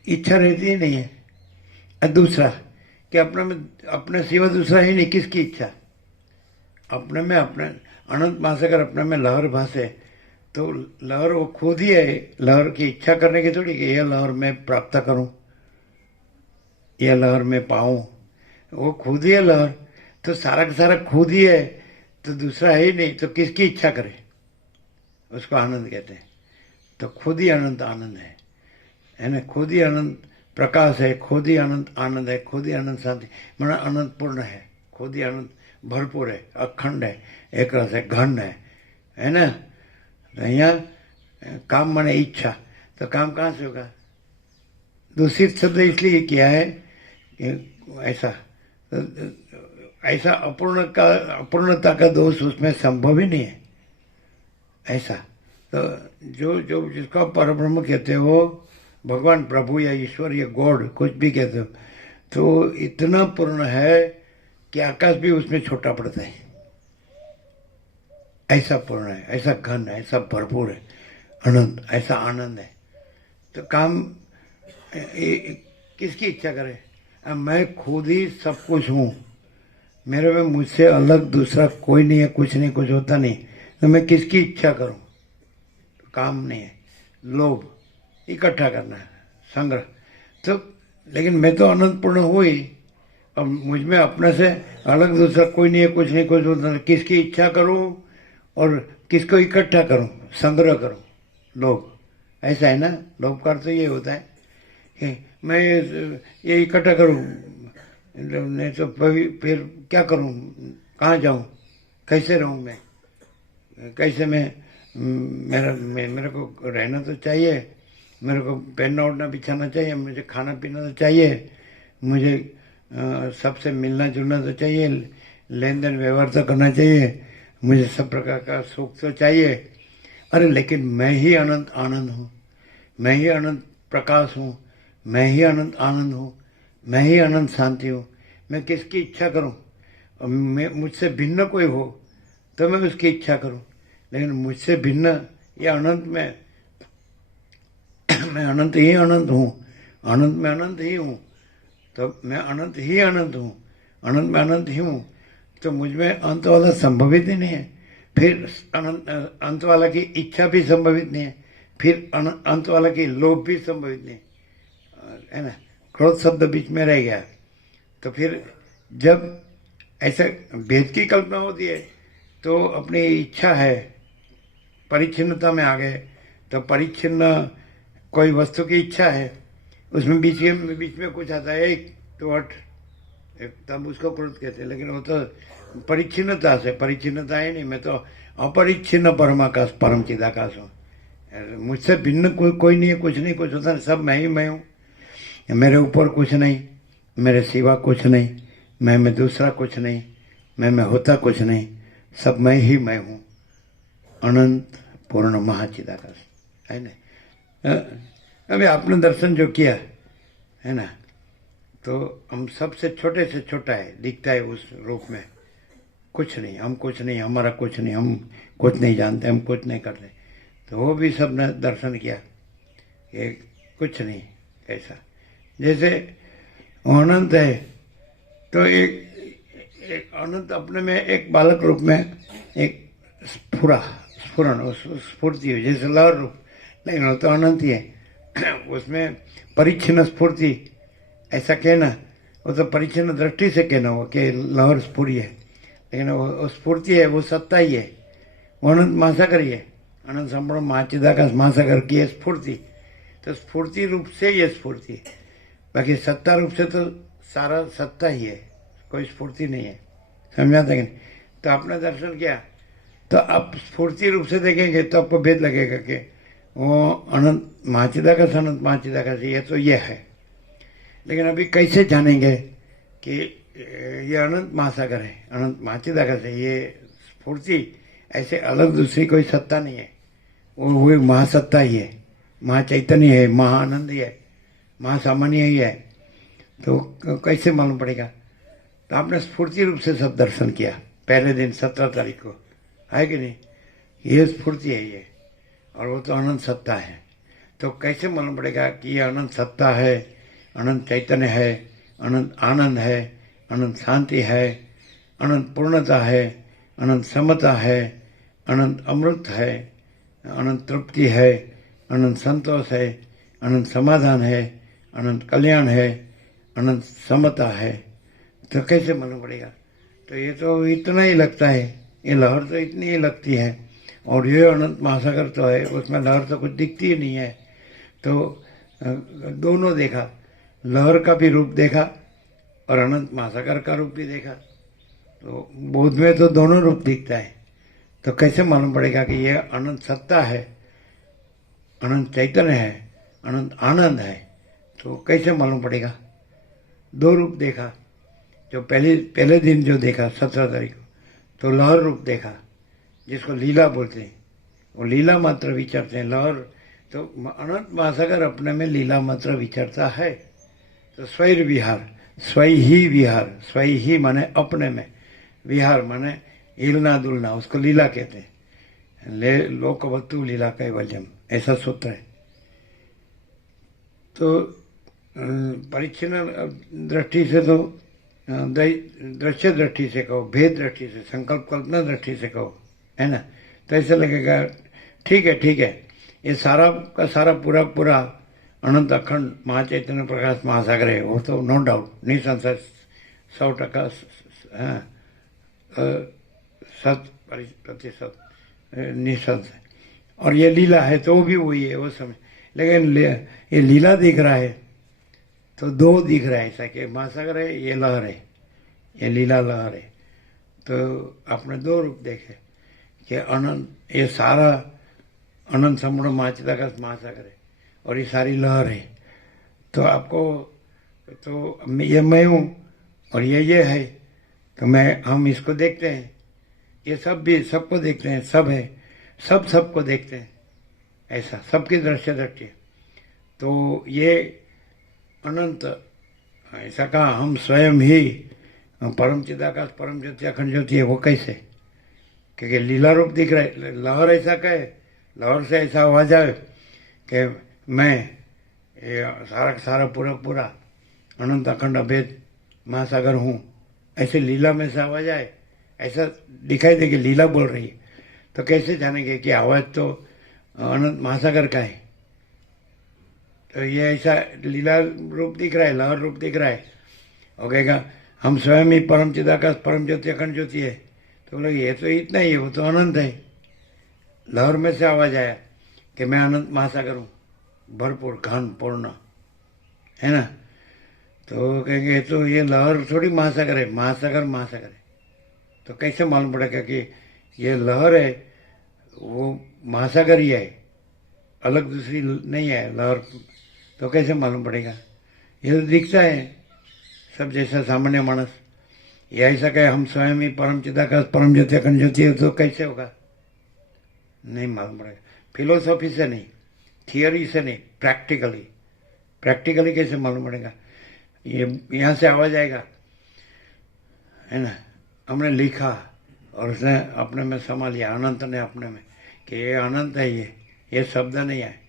इच्छा रहती ही नहीं है. और दूसरा कि अपने में अपने सिवा दूसरा ही नहीं, किसकी इच्छा? अपने में अपने अनंत महासागर अपने में लहर भासे, तो लहर वो खुद ही है. लहर की इच्छा करने की थोड़ी कि यह लहर मैं प्राप्त करूं, यह लहर मैं पाऊं, वो खुद ही है लहर. तो सारा का सारा खुद ही है, तो दूसरा है ही नहीं, तो किसकी इच्छा करे? उसको आनंद कहते हैं. तो खुद ही अनंत आनंद है ना? खुद ही अनंत प्रकाश है, खुद ही अनंत आनंद है, खुद ही अनंत शांति, माना अनंत पूर्ण है, खुद ही अनंत भरपूर है, अखंड है, एक रस है, घन है ना? तो यहाँ काम माने इच्छा, तो काम कहाँ से होगा? दूषित शब्द इसलिए किया है कि ऐसा अपूर्णता का दोष उसमें संभव ही नहीं है. ऐसा तो जो जिसको आप परब्रह्म कहते हो, भगवान, प्रभु या ईश्वर या गॉड, कुछ भी कहते हो, तो इतना पूर्ण है कि आकाश भी उसमें छोटा पड़ता है. ऐसा पूर्ण है, ऐसा घन है, ऐसा भरपूर है, अनंत, ऐसा आनंद है. तो काम किसकी इच्छा करे? अब मैं खुद ही सब कुछ हूं, मेरे में मुझसे अलग दूसरा कोई नहीं है, कुछ नहीं, कुछ होता नहीं, तो मैं किसकी इच्छा करूं? काम नहीं है. लोभ इकट्ठा करना है, संग्रह. तो लेकिन मैं तो अनंत पूर्ण हूं ही, अब मुझ में अपने से अलग दूसरा कोई नहीं है, कुछ नहीं, कुछ होता नहीं. किसकी इच्छा करूं और किसको इकट्ठा करूं, संग्रह करूं? लोभ. ऐसा है ना? लोभ का अर्थ तो ये होता है कि मैं ये इकट्ठा करूं, नहीं तो फिर क्या करूं, कहाँ जाऊं, कैसे रहूं मैं, कैसे मैं, मेरे को रहना तो चाहिए, मेरे को पहनना ओढ़ना बिछाना चाहिए, मुझे खाना पीना तो चाहिए, मुझे सबसे मिलना जुलना तो चाहिए, लेन देन व्यवहार तो करना चाहिए, मुझे सब प्रकार का सुख तो चाहिए. अरे लेकिन मैं ही अनंत आनंद हूँ, मैं ही अनंत प्रकाश हूँ, मैं ही अनंत आनंद हूँ, मैं ही अनंत शांति हूँ. मैं किसकी इच्छा करूँ? मुझसे भिन्न कोई हो तो मैं उसकी इच्छा करूँ, लेकिन मुझसे भिन्न ये अनंत में मैं अनंत ही अनंत हूँ, अनंत में अनंत ही हूँ, तो मैं अनंत ही अनंत हूँ, अनंत में अनंत ही हूँ, तो मुझ में अंत वाला संभवित ही नहीं है. फिर अंत वाला की इच्छा भी संभवित नहीं है, फिर अंत वाला की लोभ भी संभवित नहीं है ना? क्रोध शब्द बीच में रह गया. तो फिर जब ऐसा भेद की कल्पना होती है तो अपनी इच्छा है, परिच्छिन्नता में आ गए, तो परिच्छिन्न कोई वस्तु की इच्छा है, उसमें बीच में कुछ आता है, एक तो अठ, एक तब उसको क्रोध कहते हैं। लेकिन वो तो परिच्छिन्नता से, परिच्छिन्नता है नहीं, मैं तो अपरिच्छिन्न परमाकाश परम चिदाकाश हूँ। मुझसे भिन्न कोई नहीं है, कुछ नहीं कुछ होता, सब मैं ही मैं हूँ। मेरे ऊपर कुछ नहीं, मेरे सिवा कुछ नहीं, मैं में दूसरा कुछ नहीं, मैं होता कुछ नहीं, सब मैं ही मैं हूँ। अनंत पूर्ण महाचिदाकाश है ना। अभी आपने दर्शन जो किया है ना, तो हम सबसे छोटे से छोटा है, दिखता है उस रूप में। कुछ नहीं, हम कुछ नहीं, हमारा कुछ नहीं, हम कुछ नहीं जानते, हम कुछ नहीं करते। तो वो भी सबने दर्शन किया कि कुछ नहीं, ऐसा जैसे अनंत है। तो एक अनंत अपने में एक बालक रूप में एक स्फुरण स्फूर्ति है, जैसे लहर रूप, लेकिन वो तो अनंत ही है। उसमें परिच्छिन्न स्फूर्ति ऐसा कहना, वो तो परिच्छिन्न दृष्टि से कहना हो कि लहर स्फूरी है, लेकिन वो स्फूर्ति है, वो सत्ता ही है, वो अनंत महासागर ही है। अनंत संपूर्ण महाचिदाकाश महासागर की है स्फूर्ति। तो स्फूर्ति रूप से ये स्फूर्ति है, बाकी सत्ता रूप से तो सारा सत्ता ही है, कोई स्फूर्ति नहीं है। समझाते कि नहीं? तो आपने दर्शन किया, तो आप स्फूर्ति रूप से देखेंगे तो आपको भेद लगेगा कि वो अनंत महाचिदाकाश ये तो ये है। लेकिन अभी कैसे जानेंगे कि ये अनंत महासागर है, अनंत महाचिदाकाश है, ये स्फूर्ति ऐसे अलग दूसरी कोई सत्ता नहीं है, वो महासत्ता ही है, महाचैतन्य है, महाआनंद ही है, महासामान्य ही है। तो कैसे मालूम पड़ेगा? तो आपने स्फूर्ति रूप से सब दर्शन किया पहले दिन 17 तारीख को, है कि नहीं? ये स्फूर्ति है ये, और वो तो अनंत सत्ता है। तो कैसे मालूम पड़ेगा कि ये अनंत सत्ता है, अनंत चैतन्य है, अनंत आनंद है, अनंत शांति है, अनंत पूर्णता है, अनंत समता है, अनंत अमृत है, अनंत तृप्ति है, अनंत संतोष है, अनंत समाधान है, अनंत कल्याण है, अनंत समता है। तो कैसे मालूम पड़ेगा? तो ये तो इतना ही लगता है, ये लहर तो इतनी ही लगती है, और ये अनंत महासागर तो है, उसमें लहर तो कुछ दिखती ही नहीं है। तो दोनों देखा, लहर का भी रूप देखा और अनंत महासागर का रूप भी देखा। तो बोध में तो दोनों रूप दिखता है। तो कैसे मालूम पड़ेगा कि ये अनंत सत्ता है, अनंत चैतन्य है, अनंत आनंद है? तो कैसे मालूम पड़ेगा? दो रूप देखा, जो पहले दिन जो देखा 17 तारीख को, तो लहर रूप देखा, जिसको लीला बोलते हैं, वो लीला मात्र विचरते हैं। लहर तो अनंत महासागर अपने में लीला मात्र विचरता है। तो स्वैर विहार, स्वयं ही विहार, स्वयं ही माने अपने में, विहार माने हिलना डुलना, उसको लीला कहते हैं। लोकवत्तु लीला कैवल्यम, ऐसा सूत्र है। तो परिच्छिन्न दृष्टि से तो दृश्य दृष्टि से कहो, भेद दृष्टि से, संकल्प कल्पना दृष्टि से कहो, है ना, तो ऐसे लगेगा ठीक है, ये सारा का सारा पूरा अनंत अखंड महाचैतन्य प्रकाश महासागर है। वो तो नो डाउट, निसंशय 100% 100% निसंशय। और ये लीला है तो वो भी वही है, वो समझ। लेकिन ये लीला दिख रहा है तो दो दिख रहा है, ऐसा कि महासागर है, ये लहर है, ये लीला लहर है। तो आपने दो रूप देखे कि अनंत, ये सारा अनंत संपूर्ण महाचिदाकाश महासागर है और ये सारी लहर है। तो आपको तो ये मैं हूँ और ये है, तो हम इसको देखते हैं, ये सब भी सबको देखते हैं, सब है, सब सबको देखते हैं, ऐसा सबकी दृष्टि। तो ये अनंत ऐसा कहा, हम स्वयं ही परम चिदाकाश परम ज्योति अखंड ज्योति है। वो कैसे? क्योंकि लीला रूप दिख रहा है। लहर ऐसा कहे, लहर से ऐसा आवाज आए कि मैं ये सारा पूरा अनंत अखंड अभेद महासागर हूँ, ऐसे लीला में से आवाज आए, ऐसा दिखाई दे कि लीला बोल रही है। तो कैसे जानेंगे कि आवाज तो अनंत महासागर का है? तो ये ऐसा लीला रूप दिख रहा है, लहर रूप दिख रहा है, और कहेगा हम स्वयं ही परम चिदाकाश परम ज्योति अखंड ज्योति है। तो बोले ये तो इतना ही है, वो तो अनंत है। लहर में से आवाज आया कि मैं अनंत महासागर हूँ, भरपूर घन पूर्ण, है ना। तो कहेंगे तो ये लहर थोड़ी महासागर है, महासागर महासागर है। तो कैसे मालूम पड़ेगा कि ये लहर है वो महासागर ही है, अलग दूसरी नहीं है लहर। तो कैसे मालूम पड़ेगा? ये तो दिखता है सब जैसा सामान्य मानस। या ऐसा कहे हम स्वयं ही परम चिदाकाश परम ज्योति अखंड ज्योति है, तो कैसे होगा? नहीं मालूम पड़ेगा। फिलोसॉफी से नहीं, थियोरी से नहीं, प्रैक्टिकली। प्रैक्टिकली कैसे मालूम पड़ेगा? ये यहाँ से आवाज आएगा, है ना। हमने लिखा और उसने अपने में समा लिया, अनंत ने अपने में, कि ये अनंत है, ये शब्द नहीं है।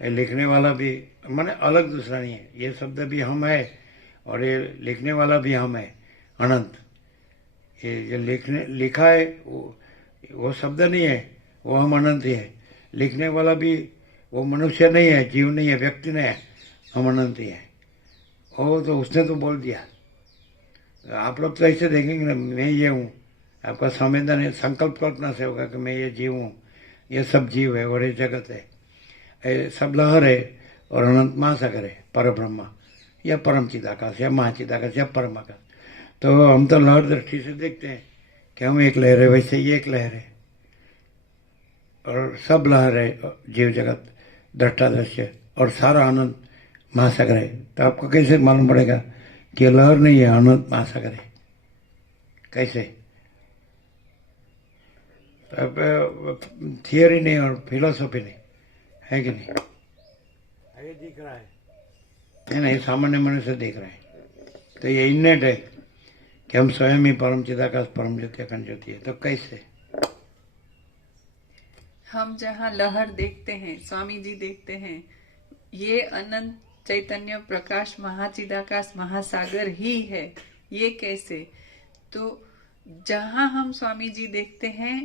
ये लिखने वाला भी माने अलग दूसरा नहीं है, ये शब्द भी हम है और ये लिखने वाला भी हम है, अनंत। ये जो लिखा है वो शब्द नहीं है, वो हम अनंत ही है। लिखने वाला भी वो मनुष्य नहीं है, जीव नहीं है, व्यक्ति नहीं है, हम अनंत ही है। ओ तो उसने तो बोल दिया। आप लोग तो ऐसे देखेंगे ना, मैं ये हूँ, आपका संवेदन संकल्प कल्पना से होगा कि मैं ये जीव हूँ, ये सब जीव है और ये जगत है, ये सब लहर है और अनंत महासागर है, पर ब्रह्मा या परम चिदाकाश या महाचिदाकाश या परम आकाश। तो हम तो लहर दृष्टि से देखते हैं कि हम एक लहर है, वैसे ये एक लहर है और सब लहर है, जीव जगत दृष्टा दृश्य और सारा आनंद महासागर है। तो आपको कैसे मालूम पड़ेगा कि ये लहर नहीं है, अनंत महासागर है? कैसे? अब थियोरी नहीं और फिलोसॉफी नहीं है कि नहीं? ये दिख रहा है ना, ये सामान्य मनुष्य देख रहे हैं। तो ये इन्नेट है कि हम स्वयं ही परम चिदाकाश परम ज्योति अखंड ज्योति है। तो कैसे? हम जहाँ लहर देखते हैं, स्वामी जी देखते हैं, ये अनंत चैतन्य प्रकाश महाचिदाकाश महासागर ही है। ये कैसे? तो जहाँ हम स्वामी जी देखते हैं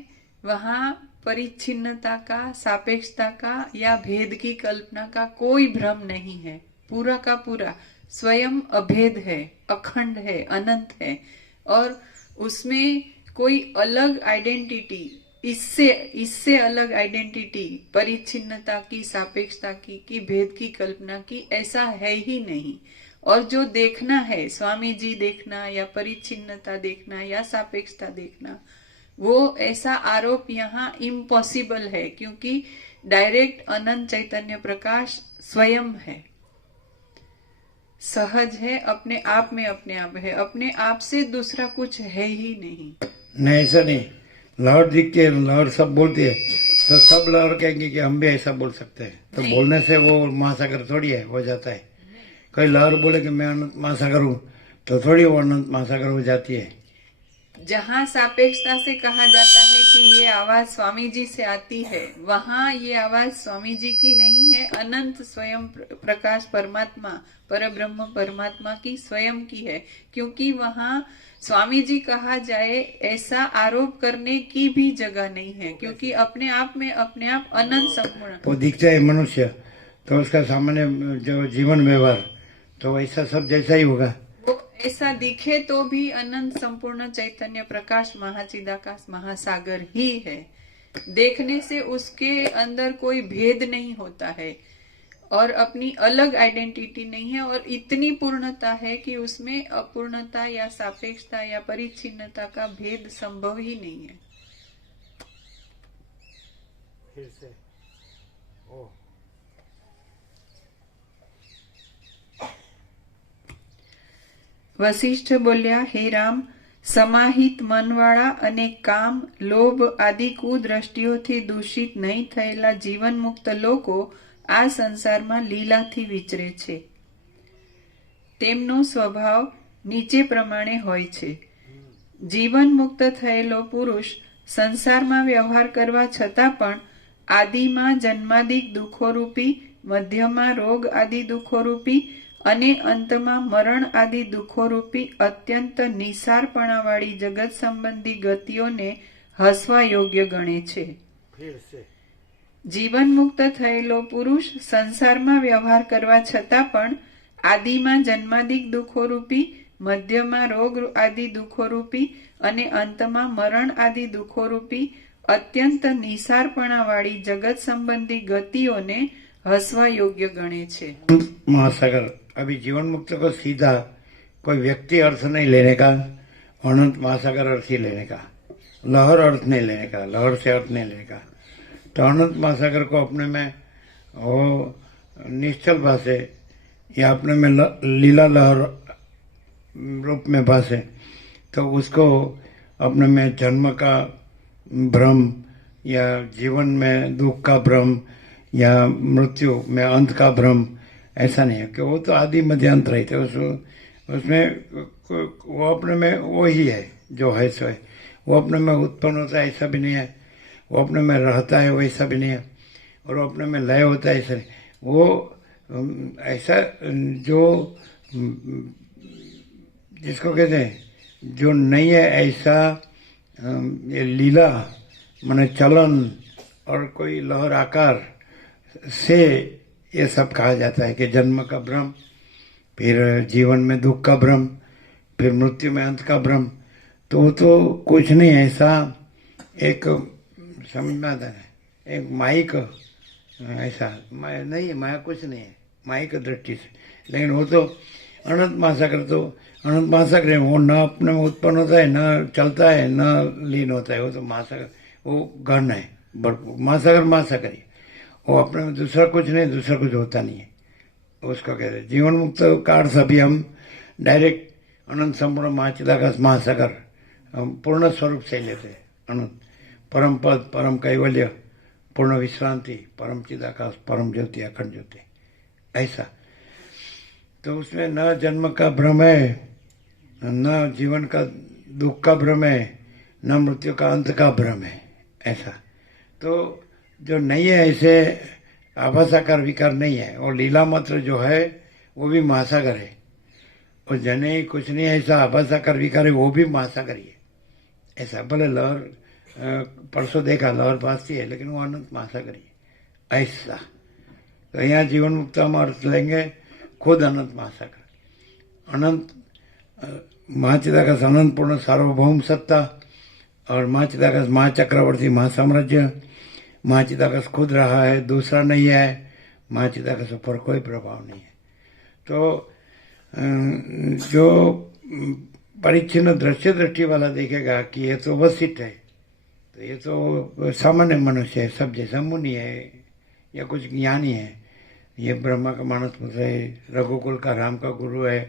वहाँ परिच्छिन्नता का, सापेक्षता का या भेद की कल्पना का कोई भ्रम नहीं है। पूरा का पूरा स्वयं अभेद है, अखंड है, अनंत है और उसमें कोई अलग आइडेंटिटी, इससे अलग आइडेंटिटी, परिच्छिन्नता की, सापेक्षता की भेद की कल्पना की, ऐसा है ही नहीं। और जो देखना है, स्वामी जी देखना या परिच्छिन्नता देखना या सापेक्षता देखना, वो ऐसा आरोप यहाँ इम्पॉसिबल है, क्योंकि डायरेक्ट अनंत चैतन्य प्रकाश स्वयं है, सहज है, अपने आप में अपने आप है, अपने आप से दूसरा कुछ है ही नहीं। नहीं, ऐसा नहीं। लहर दिखती है, लहर सब बोलती है, तो सब लहर कहेंगे कि हम भी ऐसा बोल सकते हैं। तो बोलने से वो महासागर थोड़ी है हो जाता है। कोई लहर बोले कि मैं अनंत महासागर हूँ, तो थोड़ी वो अनंत महासागर हो जाती है। जहाँ सापेक्षता से कहा जाता है कि ये आवाज स्वामी जी से आती है, वहाँ ये आवाज स्वामी जी की नहीं है, अनंत स्वयं प्रकाश परमात्मा, परब्रह्म परमात्मा की स्वयं की है। क्योंकि वहाँ स्वामी जी कहा जाए ऐसा आरोप करने की भी जगह नहीं है, क्योंकि अपने आप में अपने आप अनंत संपूर्ण। वो दिखता है मनुष्य, तो उसका सामान्य जो जीवन व्यवहार तो ऐसा सब जैसा ही होगा। वो ऐसा दिखे तो भी अनंत संपूर्ण चैतन्य प्रकाश महाचिदाकाश महासागर ही है। देखने से उसके अंदर कोई भेद नहीं होता है और अपनी अलग आइडेंटिटी नहीं है, और इतनी पूर्णता है कि उसमें अपूर्णता या सापेक्षता या परिच्छिन्नता का भेद संभव ही नहीं है। फिर से વશિષ્ઠ બોલ્યા, હે રામ, સમાહિત મનવાળા અને કામ, લોભ આદિ કુદ્રષ્ટિઓથી દૂષિત નહીં થયેલા જીવન મુક્ત લોકો આ સંસારમાં લીલાથી વિચરે છે. તેમનો સ્વભાવ નીચે પ્રમાણે હોય છે. જીવન મુક્ત થયેલો પુરુષ સંસારમાં વ્યવહાર કરવા છતાં પણ આદિમાં જન્માદિક દુઃખોરૂપી, મધ્યમાં રોગ આદિ દુઃખોરૂપી અને અંતમાં મરણ આદિ દુઃખોરૂપી અત્યંત નિસારપણાવાળી જગત સંબંધી ગતિઓને હસવા યોગ્ય ગણે છે. જીવન મુક્ત થયેલો પુરુષ સંસારમાં વ્યવહાર કરવા છતાં પણ આદિમાં જન્માદિક દુઃખોરૂપી, મધ્યમાં રોગ આદિ દુઃખોરૂપી અને અંતમાં મરણ આદિ દુઃખોરૂપી અત્યંત નિસારપણાવાળી જગત સંબંધી ગતિઓને હસવા યોગ્ય ગણે છે. महासागर अभी जीवन मुक्त को सीधा कोई व्यक्ति अर्थ नहीं लेने का, अनंत महासागर अर्थ ही लेने का, लहर अर्थ नहीं लेने का, लहर से अर्थ नहीं लेने का। तो अनंत महासागर को अपने में वो निश्चल भाषे या अपने में लीला लहर रूप में भाषे, तो उसको अपने में जन्म का भ्रम या जीवन में दुख का भ्रम या मृत्यु में अंत का भ्रम ऐसा नहीं है कि वो तो आदि मध्य अंत रहते उसमें वो अपने में वो ही है जो है सो है। वो अपने में उत्पन्न होता है ऐसा भी नहीं है, वो अपने में रहता है वैसा भी नहीं है, और वो अपने में लय होता है ऐसा नहीं। वो ऐसा जो जिसको कहते हैं जो नहीं है ऐसा ये लीला माने चलन और कोई लहर आकार से ये सब कहा जाता है कि जन्म का भ्रम, फिर जीवन में दुख का भ्रम, फिर मृत्यु में अंत का भ्रम। तो वो तो कुछ नहीं ऐसा एक समझ में आता है, एक माइक ऐसा माया नहीं है, माया कुछ नहीं है माइक दृष्टि से। लेकिन वो तो अनंत महासागर तो अनंत महासागर है, वो न अपने में उत्पन्न होता है, न चलता है, न लीन होता है। वो तो महासागर वो घन है, महासागर महासागर ही, वो अपने में दूसरा कुछ नहीं, दूसरा कुछ होता नहीं है। उसको कहते हैं जीवन मुक्त का अर्थ अभी हम डायरेक्ट अनंत संपूर्ण महाचिदाकाश महासागर हम पूर्ण स्वरूप से लेते हैं। अनंत परम पद, परम कैवल्य, पूर्ण विश्रांति, परम चिदाकाश, परम ज्योति, अखंड ज्योति, ऐसा। तो उसमें न जन्म का भ्रम है, न जीवन का दुख का भ्रम है, न मृत्यु का अंत का भ्रम है, ऐसा। तो जो नहीं है ऐसे आभासाकार विकार नहीं है, और लीला मात्र जो है वो भी महासागर है, और जने कुछ नहीं है ऐसा आभासाकार विकार है वो भी महासागर ही है, ऐसा। भले लहर परसों देखा लहर भासती है, लेकिन वो अनंत महासागर ही है, ऐसा। तो यहाँ जीवन मुक्त हम अर्थ लेंगे खुद अनंत महासागर, अनंत महाचिदाकाश, अनंत पूर्ण सार्वभौम सत्ता, और महाचिदाकाश महाचक्रवर्ती महासाम्राज्य। महाचिदाकाश खुद रहा है, दूसरा नहीं है, महाचिदाकाश पर कोई प्रभाव नहीं है। तो जो परिच्छिन्न दृष्टि वाला देखेगा कि ये तो वसिष्ठ है, तो ये तो सामान्य मनुष्य है, सब जैसा मुनि है या कुछ ज्ञानी है, ये ब्रह्मा का मानस पुत्र है, रघुकुल का राम का गुरु है,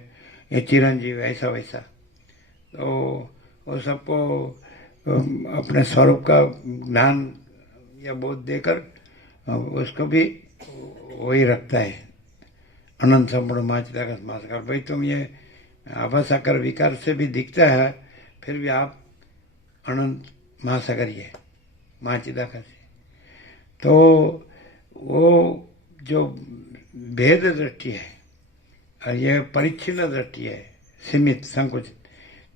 ये चिरंजीव ऐसा वैसा। तो वो सबको अपने स्वरूप का ज्ञान या बोध देकर उसको भी वही रखता है, अनंत संपूर्ण महाचिदाकाश महासागर। भाई तुम ये आभासाकार विकार से भी दिखता है, फिर भी आप अनंत महासागर ही है, महाचिदाकाश है। तो वो जो भेद दृष्टि है और ये परिच्छिन्न दृष्टि है, सीमित संकुचित,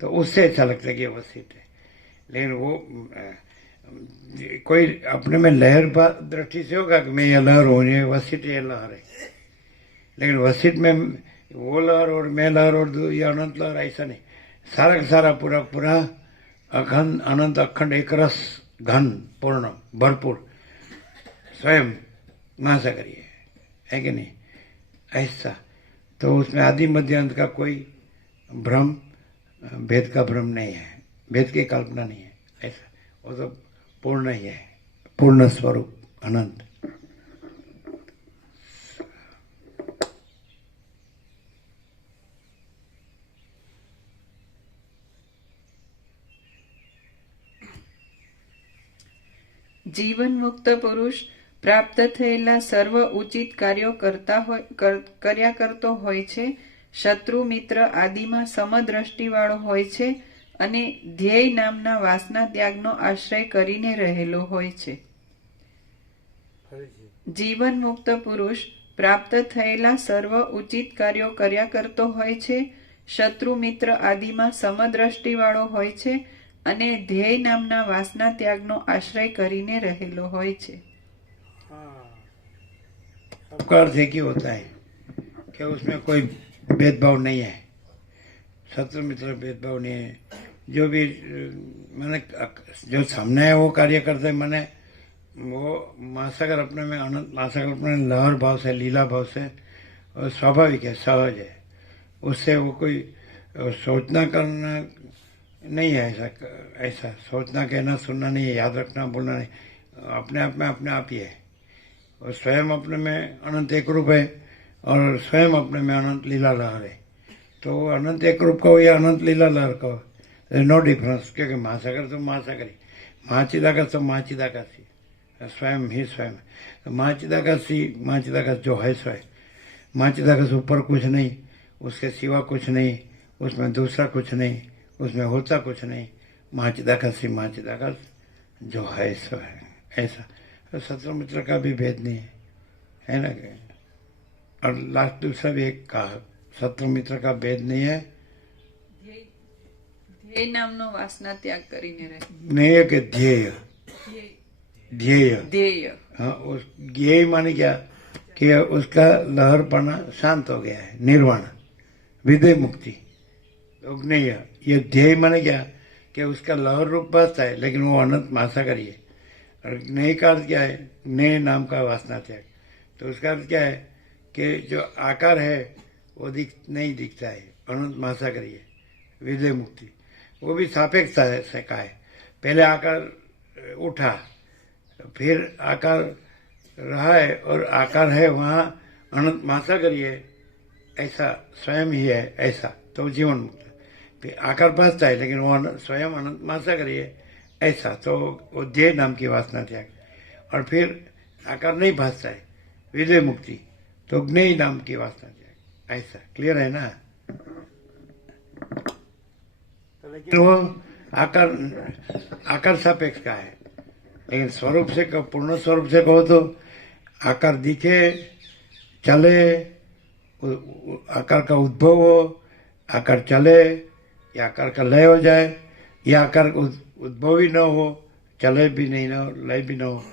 तो उससे अच्छा लगता है कि वसिष्ठ है। लेकिन वो कोई अपने में लहर दृष्टि से होगा कि मैं ये लहर हूँ, ये वसिष्ठ ये लहर है, लेकिन वसिष्ठ में वो लहर और मैं लहर और ये अनंत लहर ऐसा नहीं, सारा का सारा पूरा पूरा अखंड अनंत अखंड एक रस घन पूर्ण भरपूर स्वयं महासागर है कि नहीं, ऐसा। तो उसमें आदि मध्य अंत का कोई भ्रम, भेद का भ्रम नहीं है, भेद की कल्पना नहीं है, ऐसा। वो तो पूर्ण ही है, पूर्ण स्वरूप अनंत। જીવન મુક્ત પુરુષ પ્રાપ્ત થયેલા સર્વ ઉચિત કાર્યો કર્યા કરતો હોય છે, શત્રુ મિત્ર આદિમાં સમદ્રષ્ટિવાળો હોય છે, અને ધ્યેય નામના વાસના ત્યાગનો આશ્રય કરીને રહેલો હોય છે. જીવન મુક્ત પુરુષ પ્રાપ્ત થયેલા સર્વ ઉચિત કાર્યો કર્યા કરતો હોય છે, શત્રુ મિત્ર આદિમાં સમદ્રષ્ટિવાળો હોય છે, અને ધ્યેય નામના વાસના ત્યાગનો આશ્રય કરીને રહેલો હોય છે. सबका अर्थ एक ही होता है कि उसमें कोई भेदभाव नहीं है, शत्रु मित्र भेदभाव नहीं है। जो भी मैंने जो सामने है वो कार्य करते हैं, मैंने वो महासागर अपने में अनंत महासागर अपने लहर भाव से लीला भाव से और स्वाभाविक है, सहज है। उससे वो कोई सोचना करना नहीं है, ऐसा ऐसा सोचना कहना सुनना नहीं है, याद रखना बोलना नहीं, अपने आप में अपने आप ही है। और स्वयं अपने में अनंत एक रूप है और स्वयं अपने में अनंत लीला लहर है। तो अनंत एक रूप कहो या अनंत लीला लहर कहो, नो डिफरेंस, क्योंकि महासागर तो महासागर ही, महाचिदाकाश तो महाचिदाकाश ही, स्वयं ही स्वयं। तो महाचिदाकाश ही महाचिदाकाश जो है स्वयं, महाचिदाकाश ऊपर कुछ नहीं, उसके सिवा कुछ नहीं, उसमें दूसरा कुछ नहीं, उसमें होता कुछ नहीं, महाचिदाकाश ही महाचिदाकाश जो है स्वयं, ऐसा। तो शत्रु मित्र का भी भेद नहीं है ना। और लास्ट दूसरा भी एक कहा, शत्रु मित्र का भेद नहीं है, ધ્યેય નામનો વાસના ત્યાગ કરીને રહે. नहीं कि ध्येय, ध्येय, ધ્યેય हाँ, उस ध्येय माने क्या कि उसका लहरपना शांत हो गया है, निर्वाण, विदय मुक्ति, ज्ञेय। ये ध्येय माने क्या कि उसका लहर रूप बसता है लेकिन वो अनंत महासागर ही है। और ज्ञेय का अर्थ क्या है, ज्ञेय नाम का वासना त्याग। तो उसका अर्थ क्या है कि जो आकार है वो नहीं दिखता है, अनंत महासागर ही है, विदय मुक्ति। वो भी सापेक्षता से का है, पहले आकार उठा, फिर आकार रहा है और आकार है वहाँ अनंत महासागर ही है, ऐसा स्वयं ही है, ऐसा तो जीवन मुक्त। फिर आकार भासता है लेकिन वो स्वयं अनंत महासागर ही है, ऐसा तो वो ध्येय नाम की वासना त्याग। और फिर आकार नहीं भासता है, विदय मुक्ति, तो ज्ञेय नाम की वासना त्याग, ऐसा। क्लियर है ना। तो लेकिन वो आकार सापेक्ष का है, लेकिन स्वरूप से पूर्ण स्वरूप से कहो तो आकार दिखे, चले, आकार का उद्भव हो, आकार चले, या आकार का लय हो जाए, या आकार उद्भव ही न हो, चले भी नहीं, न लय भी न हो,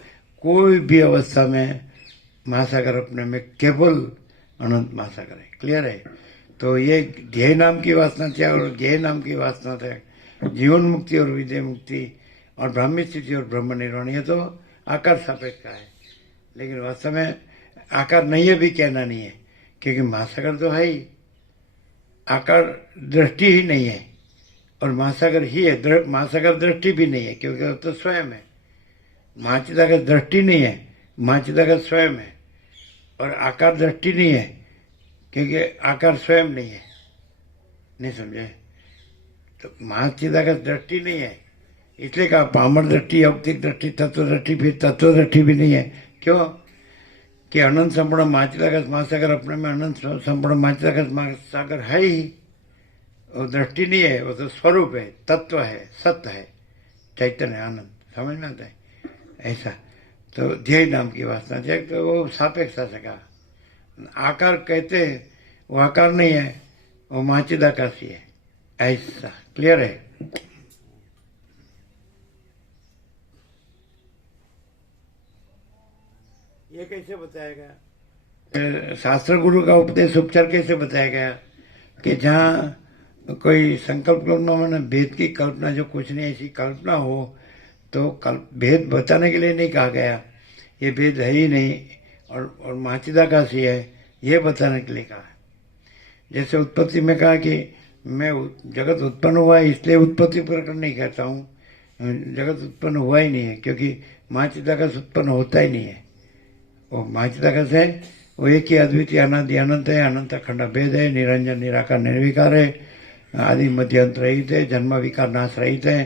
कोई भी अवस्था में महासागर अपने में केवल अनंत महासागर है। क्लियर है। तो ये ध्येय नाम की वासना त्याग और ज्ञेय नाम की वासना त्याग, जीवन मुक्ति और विदय मुक्ति और ब्राह्मी स्थिति और ब्रह्म निर्वाण, ये तो आकार सापेक्ष का है। लेकिन वास्तव में आकार नहीं है भी कहना नहीं है, क्योंकि महासागर तो है ही, आकार दृष्टि ही नहीं है और महासागर ही है। महासागर दृष्टि भी नहीं है क्योंकि वो तो स्वयं है। महाचिदाकाश दृष्टि नहीं है, महाचिदाकाश स्वयं है। और आकार दृष्टि नहीं है क्योंकि आकार स्वयं नहीं है। नहीं समझे। तो महाचिदाकाश दृष्टि नहीं है, इसलिए कहा पामर दृष्टि, औक्तिक दृष्टि, तत्व दृष्टि, फिर तत्व दृष्टि भी नहीं है। क्यों कि अनंत संपूर्ण महाचिदाकाश महासागर अपने में अनंत संपूर्ण महाचिदाकाश महासागर है ही, वो दृष्टि नहीं है, वो तो स्वरूप है, तत्व है, सत्य है, चैतन्य आनंद। समझ में आता है ऐसा। तो ध्येय नाम की वासना त्याग, तो वो सापेक्षता से कहा। आकार कहते हैं वो आकार नहीं है, वो महाचिदाकाश ही है, ऐसा। क्लियर है। ये कैसे बताया गया, शास्त्र गुरु का उपदेश उपचार कैसे बताया गया कि जहाँ कोई संकल्प कल्पना मैंने भेद की कल्पना, जो कुछ नहीं ऐसी कल्पना हो, तो भेद बताने के लिए नहीं कहा गया, ये भेद है ही नहीं और महाचिदाकाश ही है, ये बताने के लिए कहा। जैसे उत्पत्ति में कहा कि मैं जगत उत्पन्न हुआ है इसलिए उत्पत्ति प्रकरण नहीं कहता हूँ, जगत उत्पन्न हुआ ही नहीं है, क्योंकि महाचिदाकाश उत्पन्न होता ही नहीं है। वो महाचिदाकाश है, वो एक ही अद्वितीय अनादि अनंत है, अनंत अखंड भेद है, निरंजन निराकार निर्विकार है, आदि मध्य अंत रहित है, जन्म विकार नाश रहित है,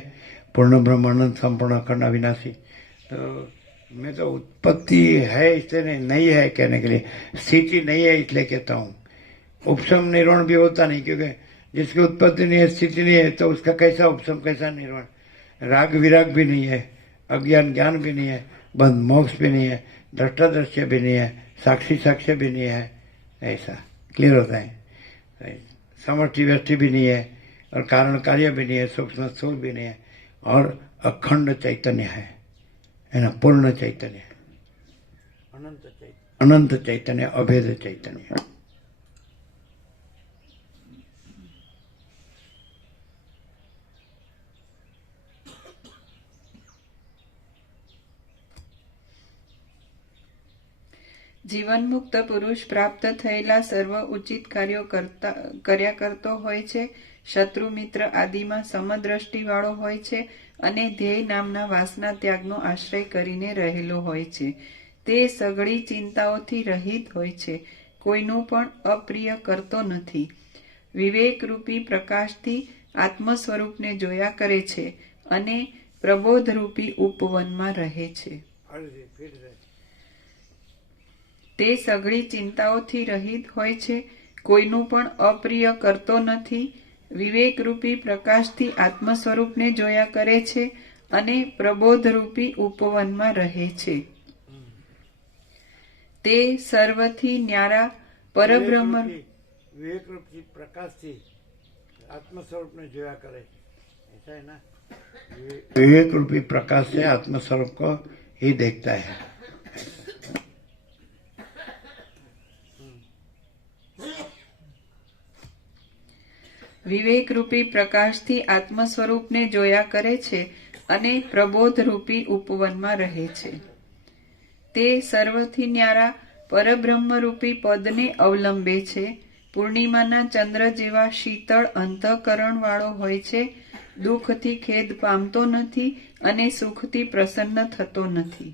पूर्ण ब्रह्म अनंत संपूर्ण अखंड अविनाशी। तो मैं तो उत्पत्ति है इसलिए नहीं है कहने के लिए, स्थिति नहीं है इसलिए कहता हूँ। उपशम निर्वाण भी होता नहीं, क्योंकि जिसकी उत्पत्ति नहीं है, स्थिति नहीं है, तो उसका कैसा उपशम, कैसा निर्वाण। राग विराग भी नहीं है, अज्ञान ज्ञान भी नहीं है, बंध मोक्ष भी नहीं है, दृष्टा दृश्य भी नहीं है, साक्षी साक्ष्य भी नहीं है, ऐसा। क्लियर होता है। समष्टि व्यष्टि भी नहीं है और कारण कार्य भी नहीं है, सूक्ष्म स्थूल भी नहीं है, और अखंड चैतन्य है ना, पूर्ण चैतन्य, अनंत चैतन्य, अभेद चैतन्य। જીવનમુક્ત પુરુષ પ્રાપ્ત થયેલા સર્વ ઉચિત કાર્યો કર્યા કરતો હોય છે, શત્રુ મિત્ર આદિમાં સમદ્રષ્ટિવાળો હોય છે અને ધ્યેય નામના વાસના ત્યાગનો આશ્રય કરીને રહેલો હોય છે. તે સઘળી ચિંતાઓથી રહિત હોય છે, કોઈનું પણ અપ્રિય કરતો નથી. વિવેકરૂપી પ્રકાશથી આત્મ સ્વરૂપને જોયા કરે છે અને પ્રબોધરૂપી ઉપવનમાં રહે છે. તે સઘળી ચિંતાઓથી રહિત હોય છે, કોઈનું પણ અપ્રિય કરતો નથી. વિવેકરૂપી પ્રકાશથી આત્મ સ્વરૂપને જોયા કરે છે અને પ્રબોધરૂપી ઉપવનમાં રહે છે. તે સર્વથી ન્યારા પરબ્રહ્મ विवेक प्रकाश थी आत्मस्वरूप ने जोया करे, ऐसा है ना. विवेक रूपी प्रकाश से आत्मस्वरूप को ही देखता है. વિવેકરૂપી પ્રકાશથી આત્મ સ્વરૂપને જોયા કરે છે અને પ્રબોધરૂપી ઉપવનમાં રહે છે. તે સર્વથી ન્યારા પરબ્રહ્મરૂપી પદને અવલંબે છે. પૂર્ણિમાના ચંદ્ર જેવા શીતળ અંતઃકરણ વાળો હોય છે. દુઃખથી ખેદ પામતો નથી અને સુખથી પ્રસન્ન થતો નથી.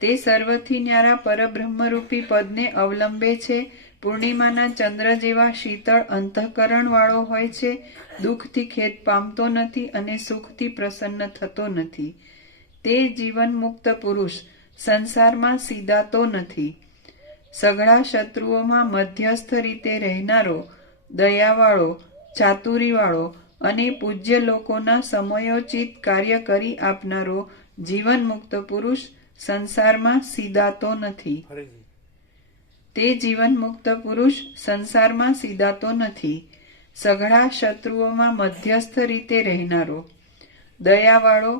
તે સર્વથી ન્યારા પરબ્રહ્મરૂપી પદને અવલંબે છે. પૂર્ણિમાના ચંદ્ર જેવા શીતળ અંતઃકરણ વાળો હોય છે. દુઃખથી ખેદ પામતો નથી અને સુખથી પ્રસન્ન થતો નથી. તે જીવન મુક્ત પુરુષ સંસારમાં સીધાતો નથી. સઘળા શત્રુઓમાં મધ્યસ્થ રીતે રહેનારો, દયાવાળો, ચાતુરીવાળો અને પૂજ્ય લોકોના સમયોચિત કાર્ય કરી આપનારો જીવન મુક્ત પુરુષ સંસારમાં સીધાતો નથી. તે જીવન મુક્ત પુરુષ સંસારમાં સીધાતો નથી. સઘળા શત્રુઓમાં મધ્યસ્થ રીતે રહેનારો, દયાવાળો,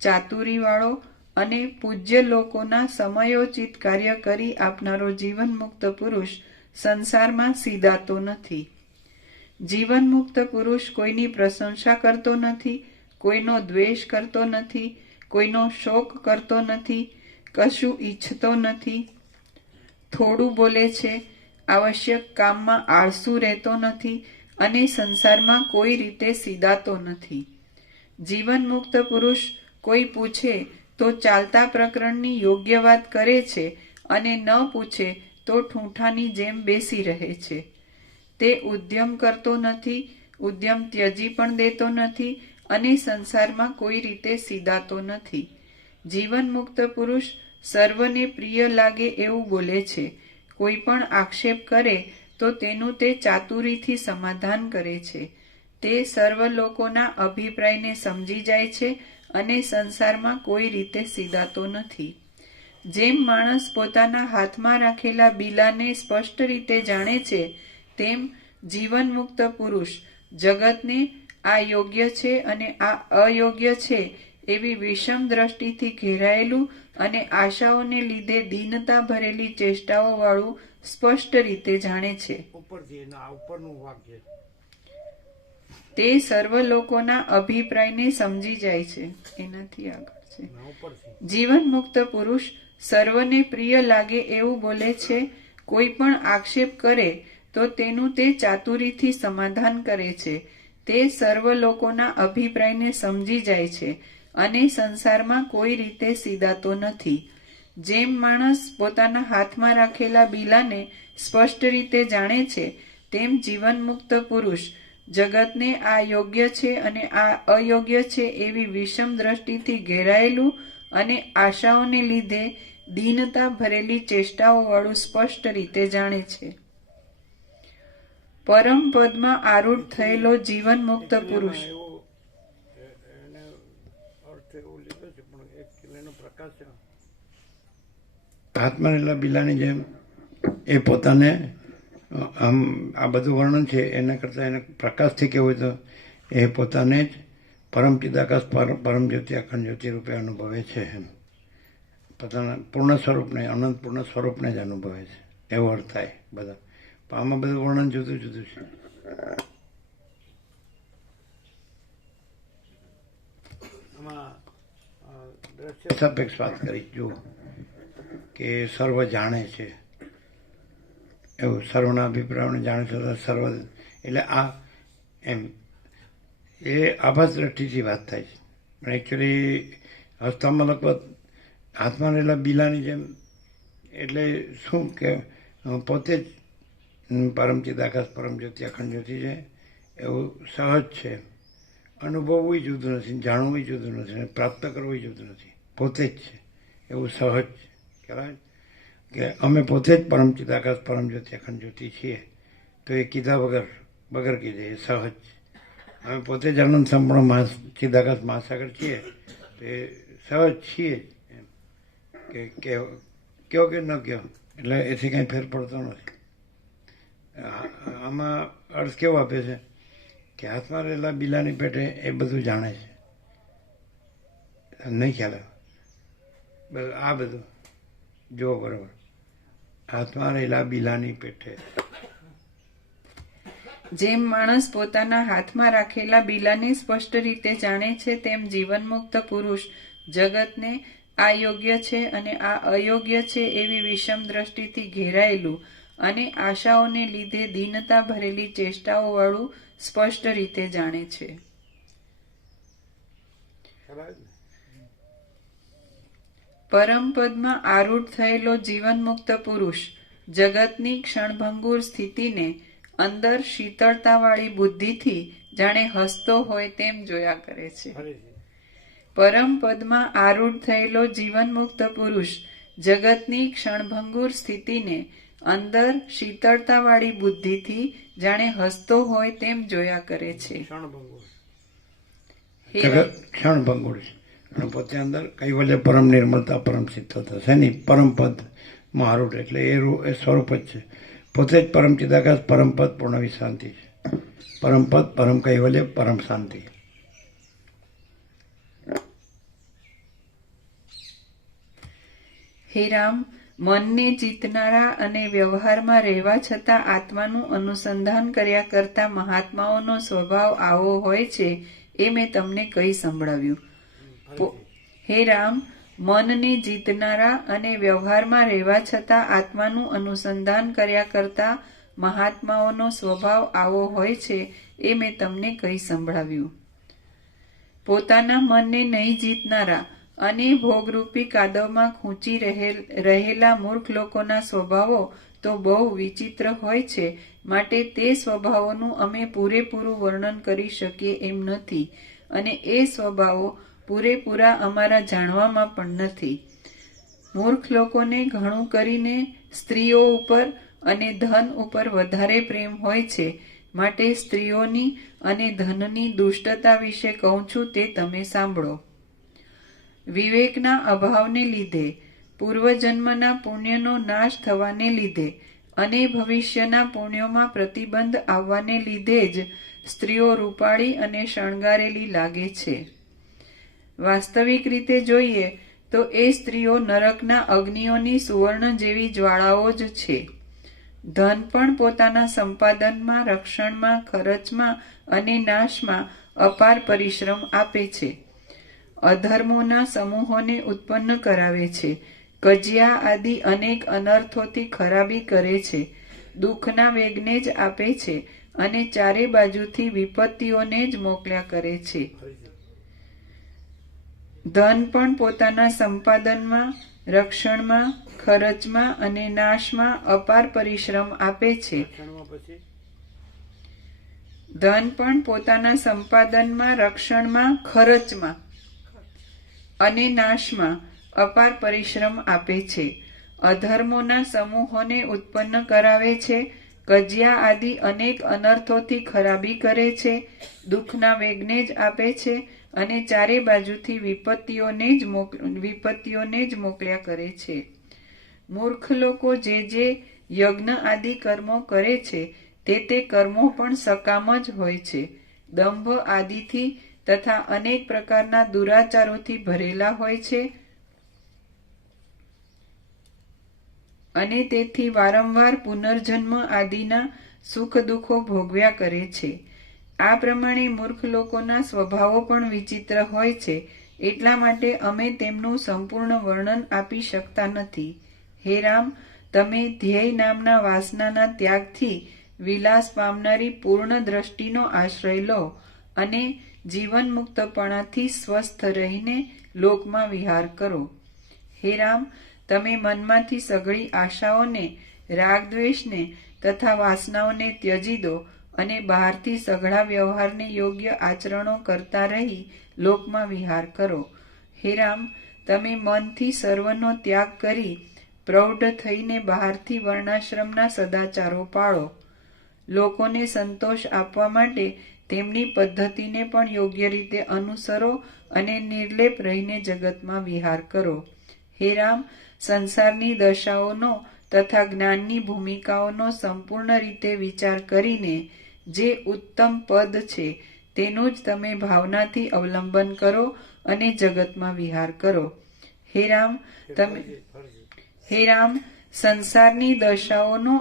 ચાતુરીવાળો અને પૂજ્ય લોકોના સમયોચિત કાર્ય કરી આપનારો જીવન મુક્ત પુરુષ સંસારમાં સીધાતો નથી. જીવન મુક્ત પુરુષ કોઈની પ્રશંસા કરતો નથી, કોઈનો દ્વેષ કરતો નથી, કોઈનો શોક કરતો નથી, કશું ઈચ્છતો નથી, થોડું બોલે છે, આવશ્યક કામમાં આળસુ રહેતો નથી અને સંસારમાં કોઈ રીતે સીધાતો નથી. જીવન મુક્ત પુરુષ કોઈ પૂછે તો ચાલતા પ્રકરણની યોગ્ય વાત કરે છે અને ન પૂછે તો ઠૂંઠાની જેમ બેસી રહે છે. તે ઉદ્યમ કરતો નથી, ઉદ્યમ ત્યજી પણ દેતો નથી અને સંસારમાં કોઈ રીતે સીધાતો નથી. જીવન મુક્ત પુરુષ સર્વને પ્રિય લાગે એવું બોલે છે. કોઈ પણ આક્ષેપ કરે તો તેનું તે ચાતુરીથી સમાધાન કરે છે. તે સર્વ લોકોના અભિપ્રાયને સમજી જાય છે અને સંસારમાં કોઈ રીતે સીધાતો નથી. જેમ માણસ પોતાના હાથમાં રાખેલા બીલાને સ્પષ્ટ રીતે જાણે છે, તેમ જીવન મુક્ત પુરુષ જગતને આ યોગ્ય છે અને આ અયોગ્ય છે એવી વિષમ દ્રષ્ટિથી ઘેરાયેલું અને આશાઓને લીધે દીનતા ભરેલી ચેષ્ટાઓ વાળું સ્પષ્ટ રીતે જાણે છે. તે સર્વ લોકોના અભિપ્રાયને સમજી જાય છે. એનાથી આગળ છે. જીવન મુક્ત પુરુષ સર્વને પ્રિય લાગે એવું બોલે છે. કોઈ પણ આક્ષેપ કરે તો તેનું તે ચાતુરીથી સમાધાન કરે છે. તે સર્વ લોકોના અભિપ્રાયને સમજી જાય છે અને સંસારમાં કોઈ રીતે સીધાતો નથી. જેમ માણસ પોતાના હાથમાં રાખેલા બીલાને સ્પષ્ટ રીતે જાણે છે, તેમ જીવન મુક્ત પુરુષ જગતને આ યોગ્ય છે અને આ અયોગ્ય છે એવી વિષમ દ્રષ્ટિથી ઘેરાયેલું અને આશાઓને લીધે દીનતા ભરેલી ચેષ્ટાઓ વાળું સ્પષ્ટ રીતે જાણે છે. પરમ પદમાં આરૂઢ થયેલો જીવન મુક્ત પુરુષ હાથમાં રહેલા બિલાની જેમ એ પોતાને આમ આ બધું વર્ણન છે એના કરતાં એને પ્રકાશથી કેવું હોય તો એ પોતાને જ પરમ ચિદાકાશ પરમ જ્યોતિ અખંડ જ્યોતિ રૂપે અનુભવે છે. એમ પોતાના પૂર્ણ સ્વરૂપને, અનંત પૂર્ણ સ્વરૂપને જ અનુભવે છે એવો અર્થ થાય બધા. પણ આમાં બધું વર્ણન જુદું જુદું છે. આમાં દ્રશ્ય સાપેક્ષ વાત કરી. જો કે સર્વ જાણે છે, એવું સર્વના અભિપ્રાયોને જાણે છે તો સર્વ, એટલે આ એમ એ આભાસ દ્રષ્ટિથી વાત થાય છે. પણ એકચ્યુઅલી હસ્તામાં લગભગ હાથમાં રહેલા બીલાની જેમ, એટલે શું કે પોતે જ પરમ ચિદાકાશ પરમ જ્યોતિ અખંડ જ્યોતિ છે એવું સહજ છે. અનુભવવું જુદું નથી, જાણવું જુદું નથી, અને પ્રાપ્ત કરવું જુદું નથી, પોતે જ છે એવું સહજ કહેવાય. કે અમે પોતે જ પરમ ચિદાકાશ પરમ જ્યોતિ અખંડ જ્યોતિ છીએ, તો એ કીધા વગર કીધે એ સહજ. અમે પોતે જ આનંદ સંપૂર્ણ ચિદાકાશ મહાસાગર છીએ, તો એ સહજ છીએ કે કયો કે ન કયો, એટલે એથી કાંઈ ફેર પડતો નથી. આમાં અર્થ કેવો આપે છે કે હાથમાં રહેલા બિલાની પેટે એ બધું જાણે છે, નહીં ખ્યાલ આવે આ બધું જો બરોબર. હાથમાં રહેલા બિલાની પેટે જેમ માણસ પોતાના હાથમાં રાખેલા બિલાને સ્પષ્ટ રીતે જાણે છે, તેમ જીવનમુક્ત પુરુષ જગતને આ યોગ્ય છે અને આ અયોગ્ય છે એવી વિષમ દ્રષ્ટિથી ઘેરાયેલું અને આશાઓને લીધે દીનતા ભરેલી ચેષ્ટાઓ વાળું સ્પષ્ટ રીતે જાણે છે. પરમપદમાં આરૂઢ થયેલો જીવનમુક્ત પુરુષ જગતની ક્ષણભંગુર સ્થિતિને અંદર શીતળતાવાળી બુદ્ધિથી જાણે હસતો હોય તેમ જોયા કરે છે. પરમપદમાં આરૂઢ થયેલો જીવનમુક્ત પુરુષ જગતની ક્ષણભંગુર સ્થિતિને અંદર શીતળતાવાળી બુદ્ધિથી જાણે હસતો હોય તેમ જોયા કરે છે. ક્ષણભંગુર છે અને પોતે અંદર કૈવલ્ય પરમ નિર્મળતા પરમ સિદ્ધતા છે નહીં. પરમપદ આરૂઢ એટલે એ સ્વરૂપ જ છે, પોતે જ પરમ ચિદાકાશ પરમપદ પૂર્ણ વિશ્રાંતિ છે. પરમપદ પરમ કૈવલ્ય પરમ શાંતિ. હે રામ, મનને જીતનારા અને વ્યવહારમાં રહેવા છતાં આત્માનું અનુસંધાન કર્યા કરતા મહાત્માઓનો સ્વભાવ આવો હોય છે એ મેં તમને કહી સંભળાવ્યું. હે રામ, મનને જીતનારા અને વ્યવહારમાં રહેવા છતાં આત્માનું અનુસંધાન કર્યા કરતા મહાત્માઓનો સ્વભાવ આવો હોય છે એ મેં તમને કહી સંભળાવ્યું. પોતાના મનને નહીં જીતનારા અને ભોગરૂપી કાદવમાં ખૂંચી રહેલા મૂર્ખ લોકોના સ્વભાવો તો બહુ વિચિત્ર હોય છે, માટે તે સ્વભાવોનું અમે પૂરેપૂરું વર્ણન કરી શકીએ એમ નથી, અને એ સ્વભાવો પૂરેપૂરા અમારા જાણવામાં પણ નથી. મૂર્ખ લોકોને ઘણું કરીને સ્ત્રીઓ ઉપર અને ધન ઉપર વધારે પ્રેમ હોય છે, માટે સ્ત્રીઓની અને ધનની દુષ્ટતા વિશે કહું છું તે તમે સાંભળો. વિવેકના અભાવને લીધે, પૂર્વજન્મના પુણ્યનો નાશ થવાને લીધે અને ભવિષ્યના પુણ્યોમાં પ્રતિબંધ આવવાને લીધે જ સ્ત્રીઓ રૂપાળી અને શણગારેલી લાગે છે. વાસ્તવિક રીતે જોઈએ તો એ સ્ત્રીઓ નરકના અગ્નિઓની સુવર્ણ જેવી જ્વાળાઓ જ છે. ધન પણ પોતાના સંપાદનમાં, રક્ષણમાં, ખર્ચમાં અને નાશમાં અપાર પરિશ્રમ આપે છે. અધર્મોના સમૂહોને ઉત્પન્ન કરાવે છે. કજિયા આદિ અનેક અનર્થોથી ખરાબી કરે છે. દુઃખના વેગને જ આપે છે અને ચારે બાજુથી વિપત્તિઓને જ મોકલ્યા કરે છે. ધન પણ પોતાના સંપાદનમાં, રક્ષણમાં, ખર્ચમાં અને નાશમાં અપાર પરિશ્રમ આપે છે. ધન પણ પોતાના સંપાદનમાં, રક્ષણમાં, ખર્ચમાં અને નાશમાં અપાર પરિશ્રમ આપે છે. અધર્મોના સમૂહોને ઉત્પન્ન કરાવે છે. કજિયા આદિ અનેક અનર્થોથી ખરાબી કરે છે. દુઃખના વેગને જ આપે છે અને ચારે બાજુથી વિપત્તિઓને જ મોકલ્યા કરે છે. મૂર્ખ લોકો જે યજ્ઞ આદિ કર્મો કરે છે તે કર્મો પણ સકામ જ હોય છે. દંભ આદિથી તથા અનેક પ્રકારના દુરાચારોથી ભરેલા હોય છે અને તેથી વારંવાર પુનર્જન્મ આદિના સુખ દુઃખો ભોગવ્યા કરે છે. આ પ્રમાણે મૂર્ખ લોકોના સ્વભાવો પણ વિચિત્ર હોય છે, એટલા માટે અમે તેમનું સંપૂર્ણ વર્ણન આપી શકતા નથી. હે રામ, તમે ધ્યેય નામના વાસનાના ત્યાગથી વિલાસ પામનારી પૂર્ણ દ્રષ્ટિનો આશ્રય લો અને જીવન મુક્તપણાથી સ્વસ્થ રહીને લોકમાં વિહાર કરો. હે રામ, તમે મનમાંથી સઘળી આશાઓને, રાગદ્વેષને તથા વાસનાઓને ત્યજી દો અને બહારથી સઘળા વ્યવહારને યોગ્ય આચરણો કરતા રહી લોકમાં વિહાર કરો. હે રામ, તમે મનથી સર્વનો ત્યાગ કરી પ્રૌઢ થઈને બહારથી વર્ણાશ્રમના સદાચારો પાળો. લોકોને સંતોષ આપવા માટે તેમની પદ્ધતિને પણ યોગ્ય રીતે અનુસરો અને નિર્લેપ રહીને જગતમાં વિહાર કરો. હે રામ, સંસારની દશાઓનો તથા જ્ઞાનની ભૂમિકાઓનો સંપૂર્ણ રીતે વિચાર કરીને જે ઉત્તમ પદ છે તેનું જ તમે ભાવનાથી અવલંબન કરો અને જગતમાં વિહાર કરો. હે રામ, સંસારની દશાઓનો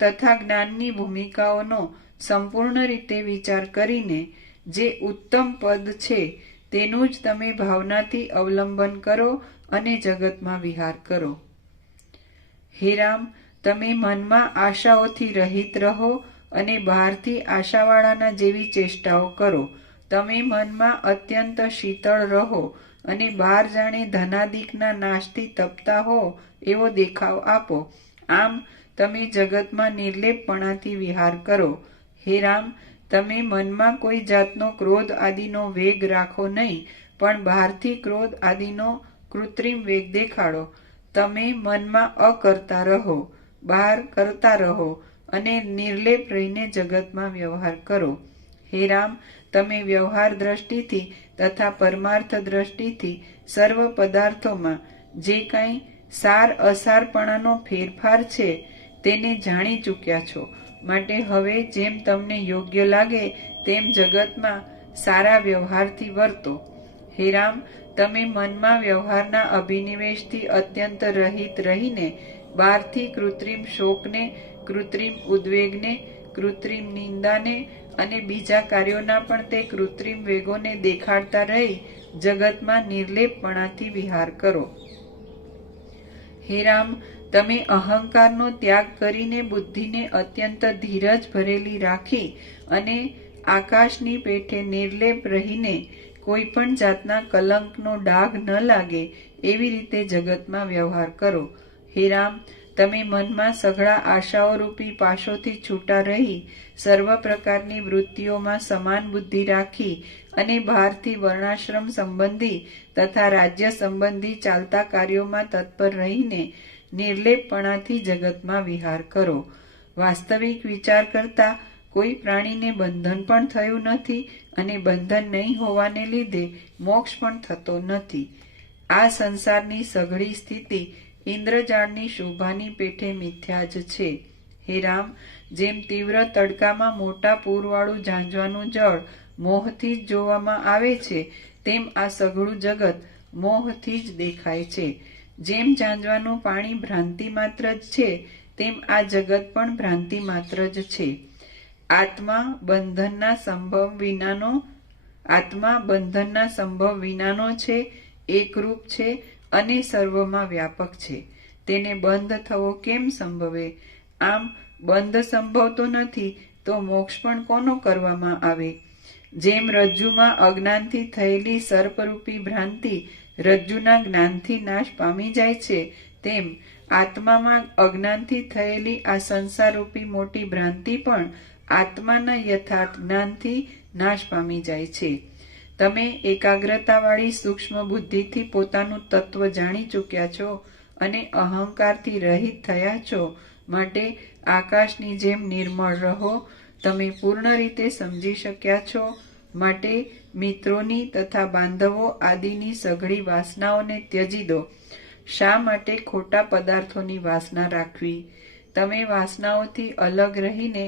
તથા જ્ઞાનની ભૂમિકાઓનો સંપૂર્ણ રીતે વિચાર કરીને જે ઉત્તમ પદ છે તેનું જ તમે ભાવનાથી અવલંબન કરો અને જગતમાં વિહાર કરો. હે રામ, તમે મનમાં આશાઓથી રહિત રહો અને બહારથી આશાવાળાના જેવી ચેષ્ટાઓ કરો. તમે મનમાં અત્યંત શીતળ રહો અને બહાર જાણે ધનાદિકના નાશથી તપતા હો એવો દેખાવ આપો. આમ તમે જગતમાં નિર્લેપપણાથી વિહાર કરો. હે રામ, તમે મનમાં કોઈ જાતનો ક્રોધ આદિનો વેગ રાખો નહીં, પણ બહારથી ક્રોધ આદિનો કૃત્રિમ વેગ દેખાડો. તમે મનમાં અકર્તા રહો, બહાર કરતા રહો અને નિર્લેપ રહીને જગતમાં વ્યવહાર કરો. હે રામ, તમે વ્યવહાર દ્રષ્ટિથી તથા પરમાર્થ દ્રષ્ટિથી સર્વ પદાર્થોમાં જે કાંઈ સાર અસારપણાનો ફેરફાર છે તેને જાણી ચૂક્યા છો. માટે હવે જેમ તમને યોગ્ય લાગે તેમ જગતમાં સારા વ્યવહારથી વર્તો. હે રામ, તમે મનમાં વ્યવહારના અભિનિવેશથી અત્યંત રહિત રહીને બહારથી કૃત્રિમ શોકને, કૃત્રિમ ઉદ્વેગને, કૃત્રિમ નિંદાને અને બીજા કાર્યોના પણ તે કૃત્રિમ વેગોને દેખાડતા રહી જગતમાં નિર્લેપપણાથી વિહાર કરો. હે રામ, તમે અહંકારનો ત્યાગ કરીને બુદ્ધિને અત્યંત ધીરજ ભરેલી રાખી અને આકાશની પેઠે નિર્લેપ રહીને કોઈ પણ જાતના કલંકનો ડાઘ ન લાગે એવી રીતે જગતમાં વ્યવહાર કરો. હે રામ, તમે મનમાં સઘળા આશાઓ રૂપી પાશોથી છૂટા રહી સર્વ પ્રકારની વૃત્તિઓમાં સમાન બુદ્ધિ રાખી અને બહારથી વર્ણાશ્રમ સંબંધી તથા રાજ્ય સંબંધી ચાલતા કાર્યોમાં તત્પર રહીને નિર્લેપપણાથી જગતમાં વિહાર કરો. વાસ્તવિક વિચાર કરતા કોઈ પ્રાણીને બંધન પણ થયું નથી અને બંધન નહીં હોવાને લીધે મોક્ષ પણ થતો નથી. આ સંસારની સઘળી સ્થિતિ ઇન્દ્રજાળની શોભાની પેઠે મિથ્યા જ છે. હે રામ, જેમ તીવ્ર તડકામાં મોટા પૂરવાળું ઝાંઝવાનું જળ મોહથી જ જોવામાં આવે છે તેમ આ સઘળું જગત મોહથી જ દેખાય છે. જેમ ઝાંઝવાનું પાણી ભ્રાંતિ માત્ર જ છે તેમ આ જગત પણ ભ્રાંતિ માત્ર જ છે. આત્મા બંધનના સંભવ વિનાનો છે, એકરૂપ છે અને સર્વમાં વ્યાપક છે. તેને બંધ થવો કેમ સંભવે? આમ બંધ સંભવતો નથી તો મોક્ષ પણ કોનો કરવામાં આવે? જેમ રજ્જુમાં અજ્ઞાનથી થયેલી સર્પરૂપી ભ્રાંતિ રજ્જુના જ્ઞાનથી નાશ પામી જાય છે, તેમ આત્મામાં અજ્ઞાનથી થયેલી આ સંસારરૂપી મોટી ભ્રાંતિ પણ આત્માના યથાર્થ જ્ઞાનથી નાશ પામી જાય છે. તમે એકાગ્રતાવાળી સૂક્ષ્મ બુદ્ધિથી પોતાનું તત્વ જાણી ચૂક્યા છો અને અહંકારથી રહિત થયા છો. માટે આકાશની જેમ નિર્મળ રહો. તમે પૂર્ણ રીતે સમજી શક્યા છો. માટે મિત્રોની તથા બાંધવો આદિની સઘળી વાસનાઓને ત્યજી દો. શા માટે ખોટા પદાર્થોની વાસના રાખવી? તમે વાસનાઓથી અલગ રહીને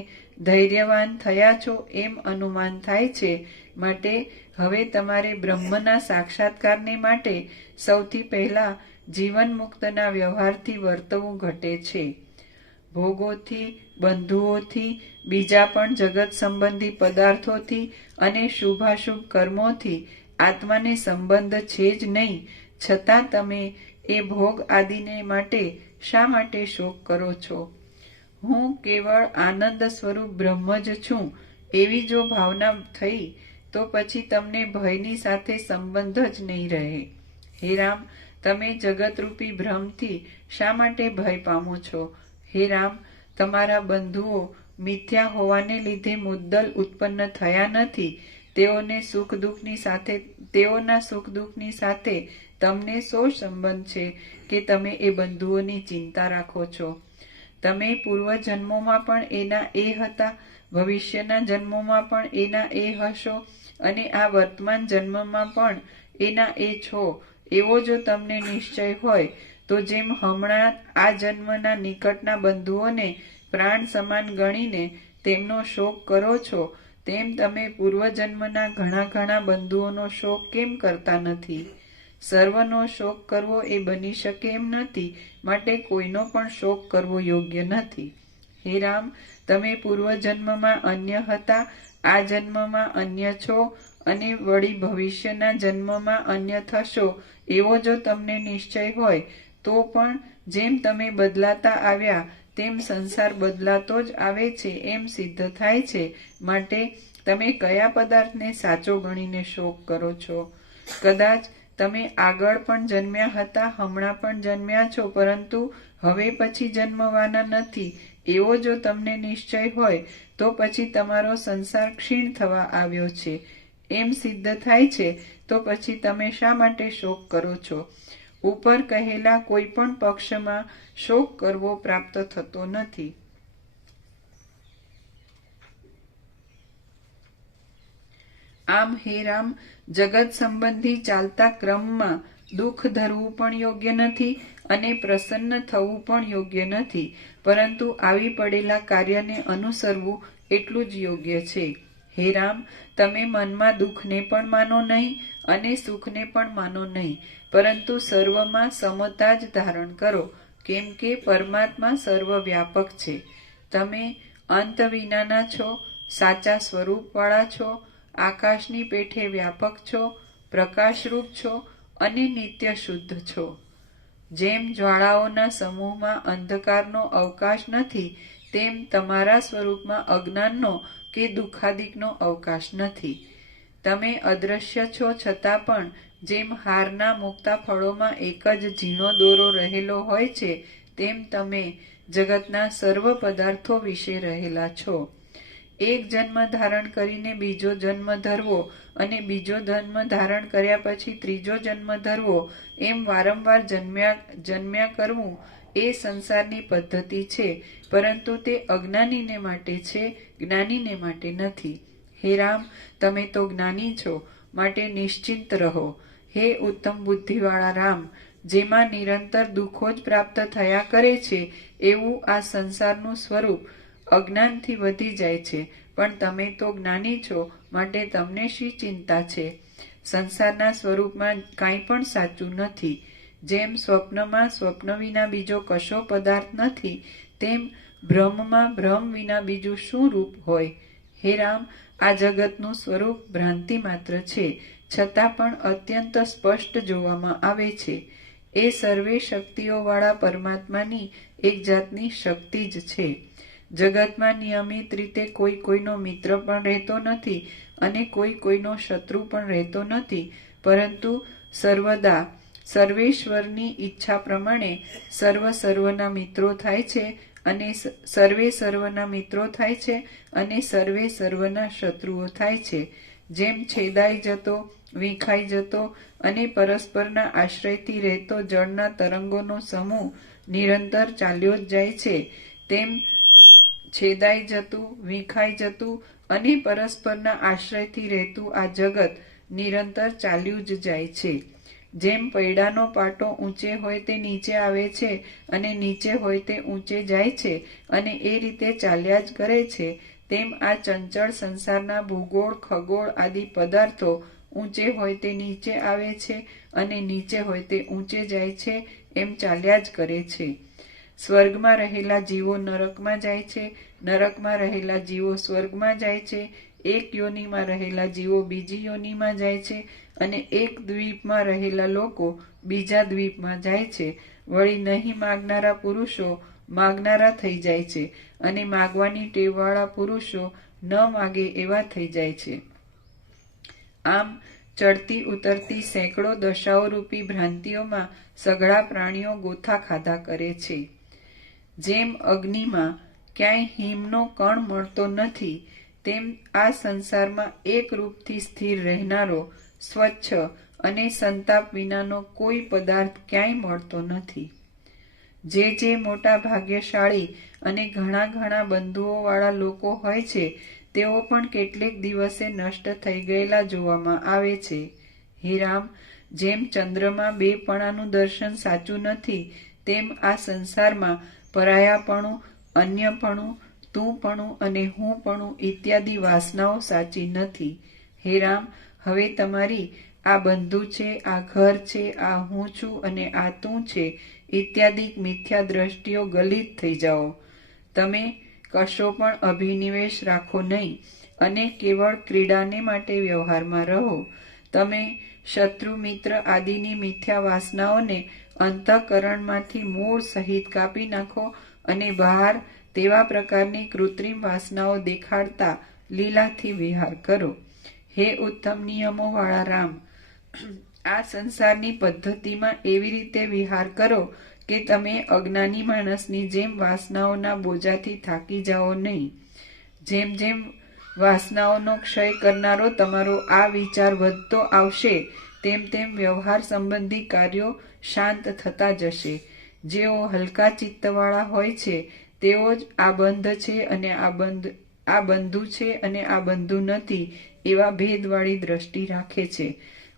ધૈર્યવાન થયા છો એમ અનુમાન થાય છે. માટે હવે તમારે બ્રહ્મના સાક્ષાત્કારને માટે સૌથી પહેલા જીવન મુક્તના વ્યવહારથી વર્તવું ઘટે છે. ભોગોથી, બંધુઓથી, બીજા પણ જગત સંબંધી પદાર્થોથી અને શુભાશુભ કર્મોથી આત્માને સંબંધ છે જ નહીં, છતાં તમે એ ભોગ આદિને માટે શા માટે શોક કરો છો? હું કેવળ આનંદ સ્વરૂપ બ્રહ્મ જ છું એવી જો ભાવના થઈ તો પછી તમને ભયની સાથે સંબંધ જ નહીં રહે. હે રામ, તમે જગતરૂપી ભ્રમથી શા માટે ભય પામો છો? હે રામ, તમારા બંધુઓ મિથ્યા હોવાને લીધે મુદ્દલ ઉત્પન્ન થયા નથી. તેઓના સુખ દુઃખની સાથે તમને શો સંબંધ છે કે તમે એ બંધુઓની ચિંતા રાખો છો? તમે પૂર્વજન્મોમાં પણ એના એ હતા, ભવિષ્યના જન્મોમાં પણ એના એ હશો અને આ વર્તમાન જન્મમાં પણ એના એ છો એવો જો તમને નિશ્ચય હોય તો જેમ હમણાં આ જન્મના નિકટના બંધુઓને પ્રાણ સમાન ગણીને તેમનો શોક કરો છો તેમ તમે પૂર્વજન્મના ઘણા બંધુઓનો શોક કેમ કરતા નથી? સર્વનો શોક કરવો એ બની શકે એમ નથી, માટે કોઈનો પણ શોક કરવો યોગ્ય નથી. હે રામ, તમે પૂર્વજન્મમાં અન્ય હતા, આ જન્મમાં અન્ય છો અને વળી ભવિષ્યના જન્મમાં અન્ય થશો એવો જો તમને નિશ્ચય હોય તો પણ જેમ તમે બદલાતા આવ્યા તેમ સંસાર બદલાતો જ આવે છે એમ સિદ્ધ થાય છે. માટે તમે કયા પદાર્થને સાચો ગણીને શોક કરો છો? કદાચ તમે આગળ પણ જન્મ્યા હતા, હમણાં પણ જન્મ્યા છો, પરંતુ હવે પછી જન્મવાના નથી એવો જો તમને નિશ્ચય હોય તો પછી તમારો સંસાર ક્ષીણ થવા આવ્યો છે એમ સિદ્ધ થાય છે તો પછી તમે શા માટે શોક કરો છો? ઉપર કહેલા કોઈ પણ પક્ષમાં શોક કરવો પ્રાપ્ત થતો નથી. આમ હે રામ, જગત સંબંધી ચાલતા ક્રમમાં દુઃખ ધરવું પણ યોગ્ય નથી અને પ્રસન્ન થવું પણ યોગ્ય નથી, પરંતુ આવી પડેલા કાર્યને અનુસરવું એટલું જ યોગ્ય છે. હે રામ, તમે મનમાં દુઃખને પણ માનો નહીં અને સુખને પણ માનો નહીં, પરંતુ સર્વમાં સમતા જ ધારણ કરો, કેમ કે પરમાત્મા સર્વવ્યાપક છે. તમે અંત વિનાના છો, સાચા સ્વરૂપવાળા છો, આકાશની પેઠે વ્યાપક છો, પ્રકાશરૂપ છો અને નિત્ય શુદ્ધ છો. જેમ જ્વાળાઓના સમૂહમાં અંધકારનો અવકાશ નથી તેમ તમારા સ્વરૂપમાં અજ્ઞાનનો કે દુઃખાદિકનો અવકાશ નથી. તમે અદ્રશ્ય છો છતાં પણ જેમ હારના મુક્તા ફળોમાં એક જ ઝીણો દોરો રહેલો હોય છે તેમ તમે જગતના સર્વ પદાર્થો વિશે રહેલા છો. એક જન્મ ધારણ કરીને બીજો જન્મ ધરવો અને બીજો જન્મ ધારણ કર્યા પછી ત્રીજો જન્મ ધરવો એમ વારંવાર જન્મ્યા કરવું એ સંસારની પદ્ધતિ છે, પરંતુ તે અજ્ઞાનીને માટે છે, જ્ઞાનીને માટે નથી. હે રામ, તમે તો જ્ઞાની છો, માટે નિશ્ચિંત રહો. હે ઉત્તમ બુદ્ધિવાળા રામ, જેમાં નિરંતર દુઃખો જ પ્રાપ્ત થયા કરે છે એવું આ સંસારનું સ્વરૂપ અજ્ઞાનથી વધી જાય છે, પણ તમે તો જ્ઞાની છો, માટે તમને શી ચિંતા છે? સંસારના સ્વરૂપમાં કાંઈ પણ સાચું નથી. જેમ સ્વપ્નમાં સ્વપ્ન વિના બીજો કશો પદાર્થ નથી, તેમ બ્રહ્મમાં બ્રહ્મ વિના બીજું શું રૂપ હોય? હે રામ, આ જગતનું સ્વરૂપ ભ્રાંતિ માત્ર છે, છતાં પણ અત્યંત સ્પષ્ટ જોવામાં આવે છે. એ સર્વે શક્તિઓવાળા પરમાત્માની એક જાતની શક્તિ જ છે. જગતમાં નિયમિત રીતે કોઈ કોઈનો મિત્ર પણ રહેતો નથી અને કોઈ કોઈનો શત્રુ પણ રહેતો નથી, પરંતુ સર્વદા સર્વેશ્વરની ઈચ્છા પ્રમાણે સર્વના મિત્રો થાય છે અને સર્વના મિત્રો થાય છે અને સર્વના શત્રુઓ થાય છે. જેમ છેદાઈ જતો, વિખાઈ જતો અને પરસ્પરના આશ્રયથી રહેતો જળના તરંગોનો સમૂહ નિરંતર ચાલ્યો જ જાય છે, તેમ છેદાઈ જતું, વિખાઈ જતું અને પરસ્પરના આશ્રયથી રહેતું આ જગત નિરંતર ચાલ્યું જ જાય છે. જેમ પૈડાનો પાટો ઊંચે હોય તે નીચે આવે છે અને નીચે હોય તે ઊંચે જાય છે અને એ રીતે ચાલ્યા જ કરે છે, તેમ આ ચંચળ સંસારના ભૂગોળ, ખગોળ આદિ પદાર્થો ઊંચે હોય તે નીચે આવે છે અને નીચે હોય તે ઊંચે જાય છે, એમ ચાલ્યા જ કરે છે. સ્વર્ગમાં રહેલા જીવો નરકમાં જાય છે, નરકમાં રહેલા જીવો સ્વર્ગમાં જાય છે, એક યોનિમાં રહેલા જીવો બીજી યોનિમાં જાય છે અને એક દ્વીપમાં રહેલા લોકો બીજા દ્વીપમાં જાય છે. વળી નહીં માગનારા પુરુષો માગનારા થઈ જાય છે અને માગવાની ટેવવાળા પુરુષો ન માગે એવા થઈ જાય છે. આમ ચડતી ઉતરતી સેંકડો દશાઓ રૂપી ભ્રાંતિઓમાં સઘળા પ્રાણીઓ ગોથા ખાધા કરે છે. જેમ અગ્નિમાં ક્યાંય હિમનો કણ મળતો નથી, તેમ આ સંસારમાં એક રૂપથી સ્થિર રહેનારો સ્વચ્છ અને સંતાપ વિનાનો કોઈ પદાર્થ ક્યાંય મળતો નથી. જે મોટા ભાગ્યશાળી અને ઘણા ઘણા બંધુઓવાળા લોકો હોય છે, તેઓ પણ કેટલેક દિવસે નષ્ટ થઈ ગયેલા જોવામાં આવે છે. હે રામ, જેમ ચંદ્રમાં બેપણાનું દર્શન સાચું નથી, તેમ આ સંસારમાં પરાયાપણું, અન્યપણું, તુંપણું અને હુંપણું ઇત્યાદિ વાસનાઓ સાચી નથી. હે રામ, હવે તમારી આ બંધુ છે, આ ઘર છે, આ હું છું અને આ તું છે ઇત્યાદિ મિથ્યા દ્રષ્ટિઓ ગલિત થઈ જાઓ. તમે કશો પણ અભિનિવેશ રાખો નહીં અને કેવળ ક્રીડાને માટે વ્યવહારમાં રહો. તમે શત્રુ મિત્ર આદિની મિથ્યા વાસનાઓને અંતઃકરણમાંથી મૂળ સહિત કાપી નાખો અને બહાર તેવા પ્રકારની કૃત્રિમ વાસનાઓ દેખાડતા લીલાથી વિહાર કરો. હે ઉત્તમ નિયમોવાળા રામ, આ સંસારની પદ્ધતિમાં એવી રીતે વિહાર કરો કે તમે અજ્ઞાની માણસની જેમ વાસનાઓના બોજાથી થાકી જાઓ નહીં. જેમ જેમ વાસનાઓનો ક્ષય કરનારો તમારો આ વિચાર વધતો આવશે, તેમ તેમ વ્યવહાર સંબંધી કાર્યો શાંત થતા જશે. જેઓ હલકા ચિત્તવાળા હોય છે, તેઓ જ આ બંધ છે અને આ બંધુ છે અને આ બંધુ નથી એવા ભેદવાળી દ્રષ્ટિ રાખે છે.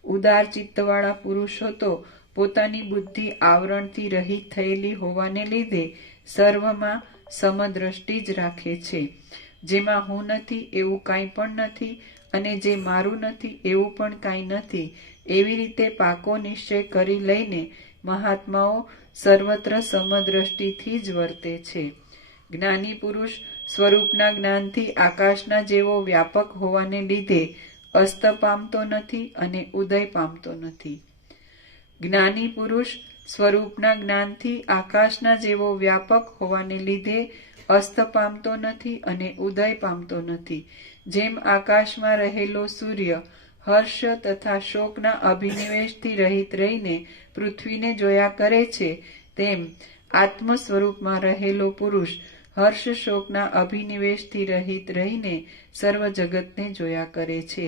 ઉદાર ચિત્તવાળા પુરુષો તો પોતાની બુદ્ધિ આવરણથી રહિત થયેલી હોવાને લીધે સર્વમાં સમદ્રષ્ટિ જ રાખે છે. જેમાં હું નથી એવું કાંઈ પણ નથી અને જે મારું નથી એવું પણ કાંઈ નથી, એવી રીતે પાકો નિશ્ચય કરી લઈને મહાત્માઓ સર્વત્ર સમદ્રષ્ટિથી જ વર્તે છે. જ્ઞાની પુરુષ સ્વરૂપના જ્ઞાનથી આકાશના જેવો વ્યાપક હોવાને લીધે અસ્ત પામતો નથી અને ઉદય પામતો નથી. જ્ઞાની પુરુષ સ્વરૂપના જ્ઞાનથી આકાશના જેવો વ્યાપક હોવાને લીધે અસ્ત પામતો નથી અને ઉદય પામતો નથી. જેમ આકાશમાં રહેલો સૂર્ય હર્ષ તથા શોકના અભિનિવેશથી રહિત રહીને પૃથ્વીને જોયા કરે છે, તેમ આત્મ સ્વરૂપમાં રહેલો પુરુષ હર્ષ શોકના અભિનિવેશથી રહિત રહીને સર્વ જગતને જોયા કરે છે.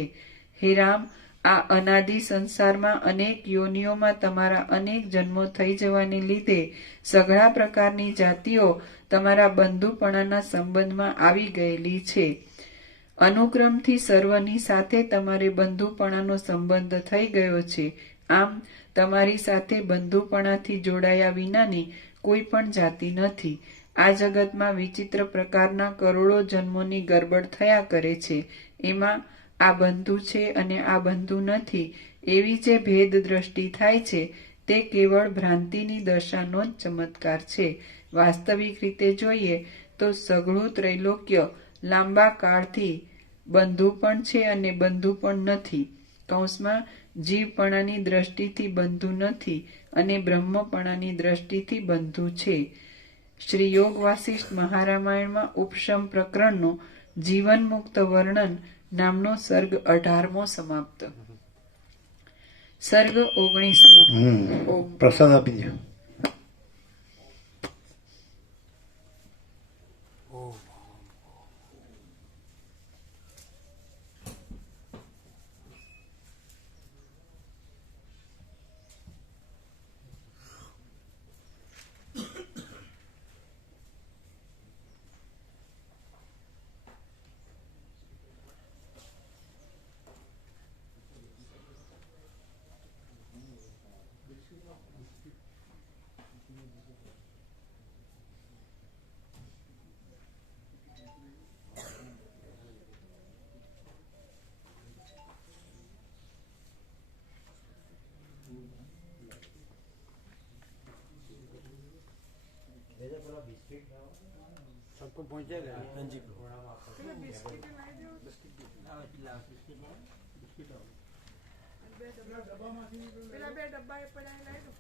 હે રામ, આ અનાદિ સંસારમાં અનેક યોનિઓમાં તમારા અનેક જન્મો થઈ જવાને લીધે સઘળા પ્રકારની જાતિઓ તમારા બંધુપણાના સંબંધમાં આવી ગયેલી છે. અનુક્રમથી સર્વની સાથે તમારે બંધુપણાનો સંબંધ થઈ ગયો છે. આમ તમારી સાથે બંધુપણાથી જોડાયા વિનાની કોઈ પણ જાતિ નથી. આ જગતમાં વિચિત્ર પ્રકારના કરોડો જન્મોની ગરબડ થયા કરે છે. એમાં આ બંધુ છે અને આ બંધુ નથી એવી જે ભેદ દ્રષ્ટિ થાય છે, તે કેવળ ભ્રાંતિની દશાનો જ ચમત્કાર છે. વાસ્તવિક રીતે જોઈએ તો સઘળું ત્રૈલોક્ય લાંબા કાળથી બંધુ પણ છે અને બંધુ પણ નથી. કૌંસમાં જીવપણાની દ્રષ્ટિથી બંધુ નથી અને બ્રહ્મપણાની દ્રષ્ટિથી બંધુ છે. શ્રી યોગ વાસિષ્ઠ મહારામાયણમાં ઉપશમ પ્રકરણનું જીવન મુક્ત વર્ણન નામનો સર્ગ 18મો સમાપ્ત. સર્ગ 19મો. પ્રસાદ આપી દો. सबको पहुंचेगा गंजी को પેલા બે ડબ્બા એ પડ્યા લઈ લો.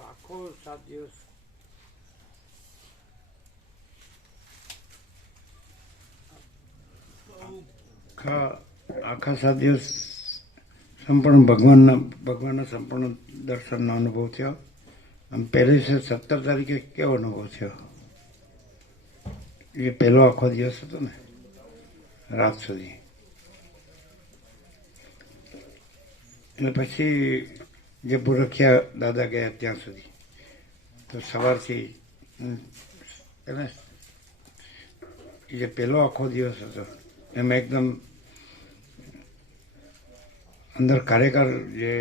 આખો 7 દિવસ આખા 7 દિવસ સંપૂર્ણ ભગવાનના સંપૂર્ણ દર્શનનો અનુભવ થયો. આમ પહેલી 17 તારીખે કેવો અનુભવ થયો? એ પહેલો આખો દિવસ હતો ને, રાત સુધી. એટલે પછી જે ભૂરખિયા દાદા ગયા ત્યાં સુધી તો સવારથી એને જે પહેલો આખો દિવસ હતો એમાં એકદમ અંદર કાર્યકર જે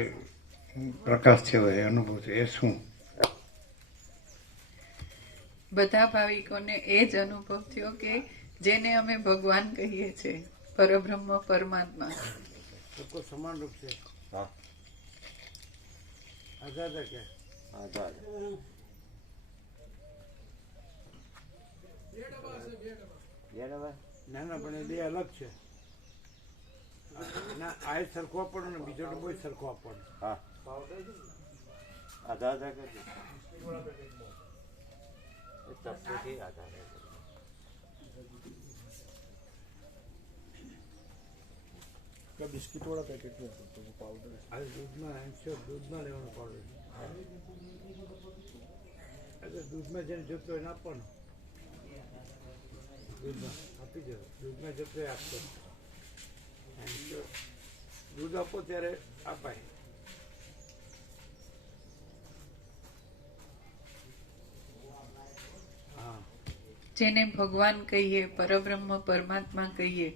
પ્રકાશ થયો એ અનુભવ થયો. એ શું? બધા ભાવિકોને એ જ અનુભવ થયો કે જેને અમે ભગવાન કહીએ છીએ, પરબ્રહ્મ પરમાત્મા, सबको समान रूप से हाँ आजाद है क्या आजाद ના ના પણ એ બે અલગ છે. ના આ સરખો આપવાનો ને બીજો ડબ્બો સરખો આપવાનો. हाँ आजाद है आजाद है बिस्किट वाला पैकेट में होता तो वो पाउडर है. આ દૂધમાં લેવાનો પાવડર. એટલે દૂધમાં જેને જોતો એને આપવાનો. દૂધમાં આપી દો. દૂધમાં જોતો એ આપતો. દૂધ આપો ત્યારે અપાય. હા જેને ભગવાન કહીએ, પરબ્રહ્મ પરમાત્મા કહીએ,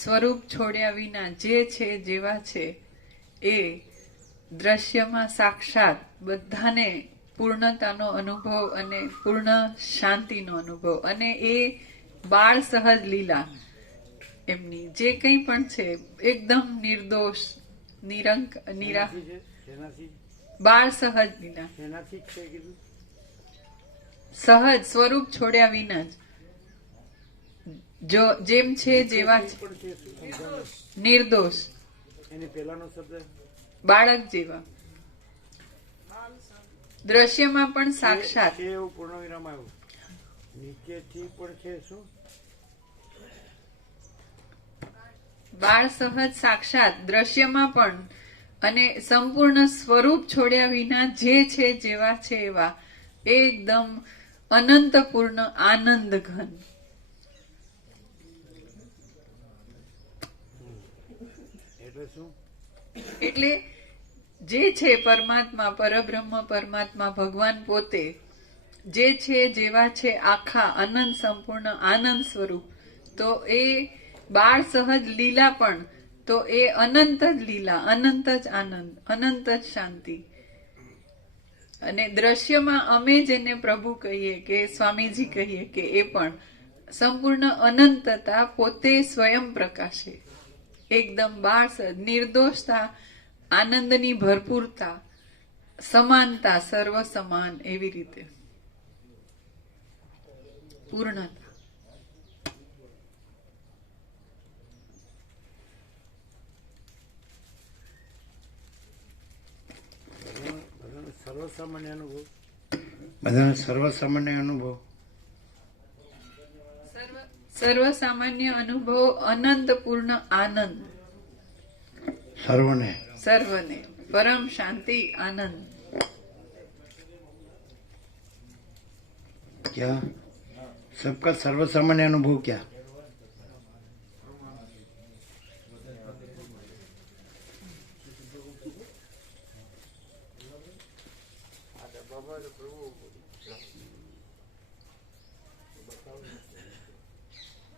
સ્વરૂપ છોડ્યા વિના જે છે જેવા છે એ દ્રશ્યમાં સાક્ષાત બધાને પૂર્ણતાનો અનુભવ અને પૂર્ણ શાંતિનો અનુભવ, અને એ બાળ સહજ લીલા એમની જે કંઈ પણ છે એકદમ નિર્દોષ નિરા શેનાથી છે? શેનાથી? બાળ સહજ લીલા શેનાથી જ છે કીધું? સહજ સ્વરૂપ છોડ્યા વિના જ જો જેમ છે જેવા છે, પણ છે શું સમજાણું? નિર્દોષ એની પહેલાનો શબ્દ બાળક જેવા દ્રશ્યમાં પણ સાક્ષાત છે એવું પૂર્ણ વિરામ આવ્યું. નીચેથી પણ છે શું? બાળ સહજ સાક્ષાત દ્રશ્યમાં પણ અને સંપૂર્ણ સ્વરૂપ છોડ્યા વિના જે છે જેવા છે એવા એકદમ અનંતપૂર્ણ આનંદ ઘન. એટલે શું? એટલે જે છે પરમાત્મા પરબ્રહ્મ પરમાત્મા ભગવાન પોતે જે છે જેવા છે આખા અનંત સંપૂર્ણ આનંદ સ્વરૂપ, તો એ બાળ સહજ લીલા પણ તો એ અનંત જ લીલા, અનંત જ આનંદ, અનંત જ શાંતિ. અને દ્રશ્યમાં અમે જેને પ્રભુ કહીએ કે સ્વામીજી કહીએ કે એ પણ સંપૂર્ણ અનંતતા પોતે સ્વયં પ્રકાશે, એકદમ બાળ સહજ નિર્દોષતા, આનંદની ભરપૂરતા, સમાનતા, સર્વ સમાન એવી રીતે પૂર્ણતા. બધાનો સર્વસામાન્ય અનુભવ. બધાને સર્વસામાન્ય અનુભવ. સર્વસામાન્ય અનુભવ, અનંત પૂર્ણ આનંદ, સર્વને સર્વને પરમ શાંતિ આનંદ. क्या सबका सर्वसामान्य अनुभव क्या?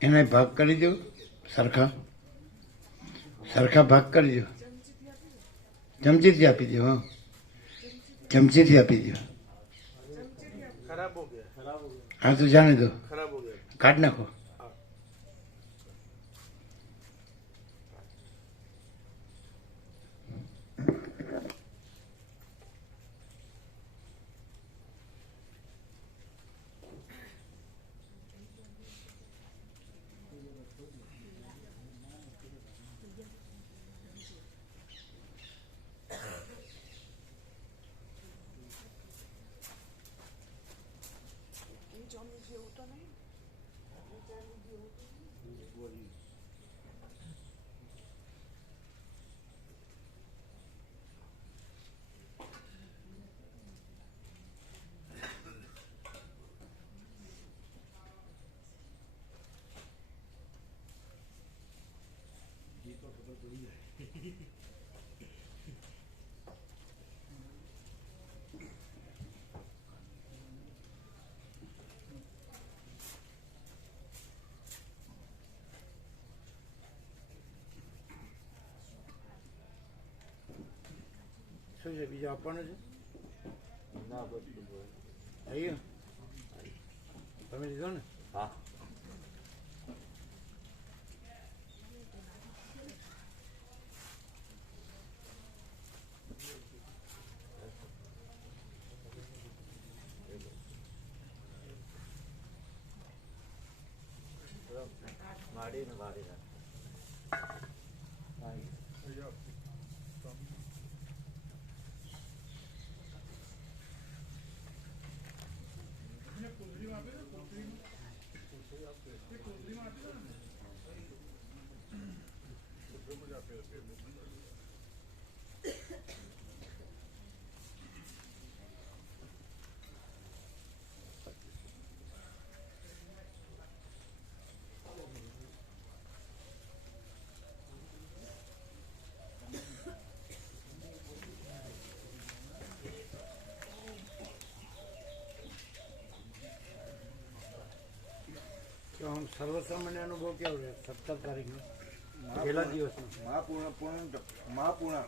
એને ભાગ કરી દો, સરખા ભાગ કરી દો, ચમચીથી આપી દો. હા, ચમચીથી આપી દો. ખરાબ હો ગયા. हाँ तो जाने दो, ખરાબ હો ગયા. काट नाखो. શું છે બીજું આપવાનું છે? ના બધું બોલ. આવ્યું? તમે લીધો ને? હા. માડીને મારી નાખ. તો આમ સર્વસામાન્ય અનુભવ કેવો રહે 17 તારીખનો પહેલા દિવસનો? મહાપૂર્ણ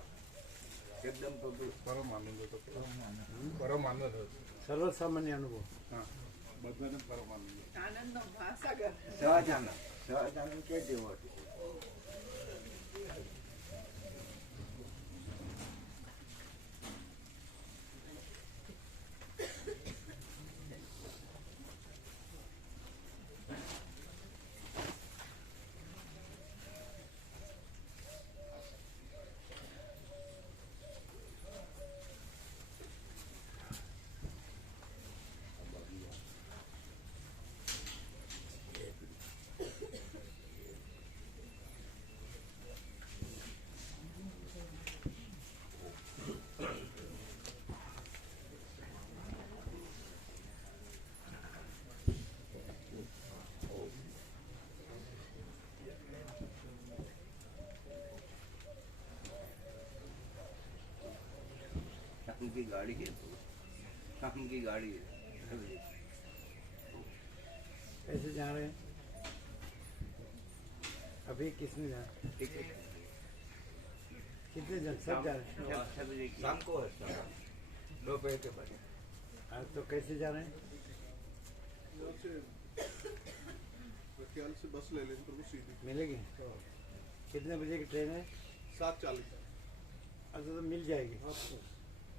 એકદમ પરમ આનંદ હતો. પરમ આનંદ હતો. સર્વસામાન્ય અનુભવ. હા, બધાને પરમાનંદ. આનંદનો મહાસાગર. સહજાનંદ કે જેવો હતો. उनकी गाड़ी है, उनकी गाड़ी है। कैसे जा रहे हैं? अभी किसने जा रहे हैं? कितने जन सब जा रहे हैं? शाम को है, दोपहर के बाद। आज तो कैसे जा रहे हैं? यहाँ से ख्याल से बस ले लेंगे तो सीधी मिलेगी? कितने बजे की ट्रेन है? 7:40। अच्छा तो मिल जाएगी।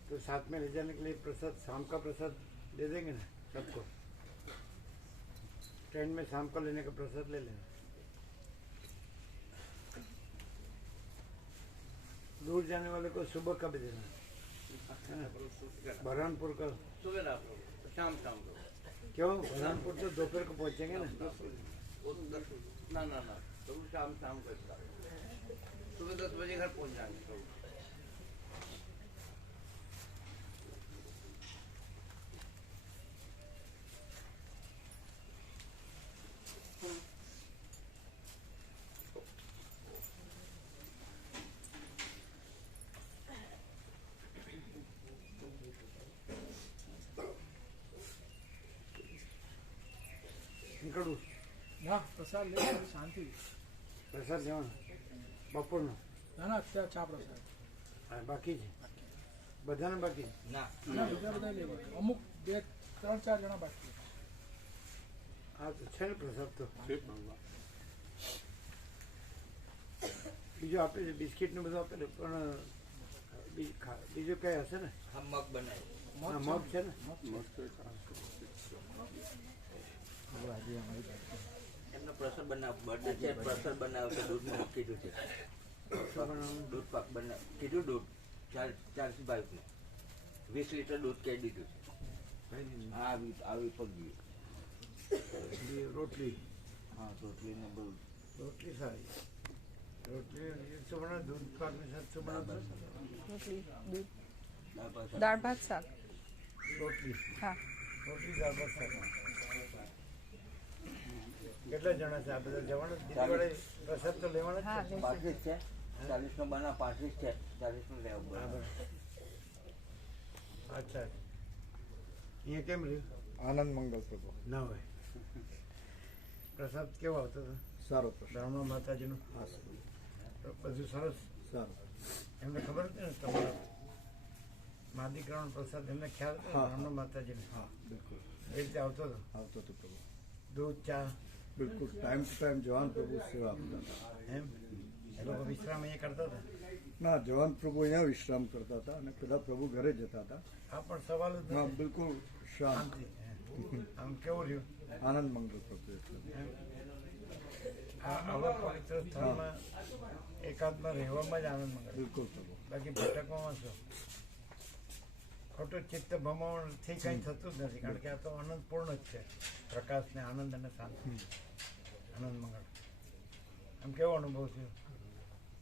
तो साथ में ले जाने के लिए प्रसाद, शाम का प्रसाद दे देंगे ना सबको। ट्रेन में शाम को लेने का प्रसाद ले लेना। दूर जाने वाले को सुबह कब देना? बरहानपुर का सुबह रात को, शाम शाम को। क्यों? बरहानपुर तो दोपहर को पहुंचेंगे ना। ना ना ना, तो शाम शाम को सुबह 10 बजे घर पहुंच जाएंगे। तो નીકળવું? ના પ્રસાદ લે શાંતિ. પ્રસાદ લેવાનો બપોરનો? ના ના અત્યારે ચા પ્રસાદ. હા બાકી છે બધાને બાકી છે? ના ના બીજા બધા લેવા અમુક 2-3-4 જણા બાકી. હા તો છે ને પ્રસાદ તો. બીજું આપે છે, બિસ્કિટ ને બધું આપે ને, પણ બીજું કઈ હશે ને? हम मग बनाए। હા, મગ છે ને? એમનો પ્રસાદ બનાવ બર્થડે છે, પ્રસાદ બનાવ તો દૂધમાં કીધું છે. દૂધ પાક બનાવ કીધું, દૂધ 405 નું 20 લીટર દૂધ કહી દીધું છે. હા આવી પગ રોટલી? હા રોટલી ને બધું. રોટલી સારી. રોટલી શું બનાવે? દૂધ પાક ની સાથે શું બનાવે? રોટલી, દૂધ, દાળ ભાત. દાળ ભાત, શાક. રોટલી. હા. રોટલી દાળ ભાત શાક. કેટલા જણા છે આ બધા જવાના? દીદી વડે પ્રસાદ તો લેવાના હા, જ છે? 35 છે, 40 નો બનાવ 35 છે, 40 નું લેવું બરાબર. બરાબર. અચ્છા અહીંયા કેમ રહ્યું? આનંદ મંગલ પ્રભુ. ના હોય. પ્રસાદ કેવો આવતો હતો? સારો પ્રસાદ. બ્રાહ્મણ માતાજીનું હા તો બધું સરસ. સારું. એમને ખબર હતી ને તમારા માદીકરણ પ્રસાદ એમને ખ્યાલ હતો ને? હા. બ્રાહ્મણ માતાજીને હા બિલકુલ એ રીતે આવતો હતો? આવતો હતો પ્રભુ. દૂધ, ચા બિલકુલ ટાઈમ ટુ ટાઈમ જવાન પ્રભુ સેવા આપતા હતા. એમ એ લોકો વિશ્રામ અહીંયા કરતા હતા? ના, જવાન પ્રભુ અહીંયા વિશ્રામ કરતા હતા અને પેલા પ્રભુ ઘરે જતા હતા. આ પણ સવાલ જ હા નથી. બિલકુલ શાંત. શાંતિ. આમ કેવું રહ્યું? આનંદ મંગલ પ્રભુ એટલે. એમ? આવા પવિત્ર સ્થળમાં એકાદમાં રહેવામાં જ આનંદ મળે. બિલકુલ પ્રભુ. બાકી ભટકવામાં શું? ખોટું ચિત્ત ભમાવણથી કંઈ થતું જ નથી, કારણ કે આ તો આનંદપૂર્ણ જ છે. પ્રકાશ ને આનંદ અને શાંતિ, આનંદ મંગળ. આમ કેવો અનુભવ થયો?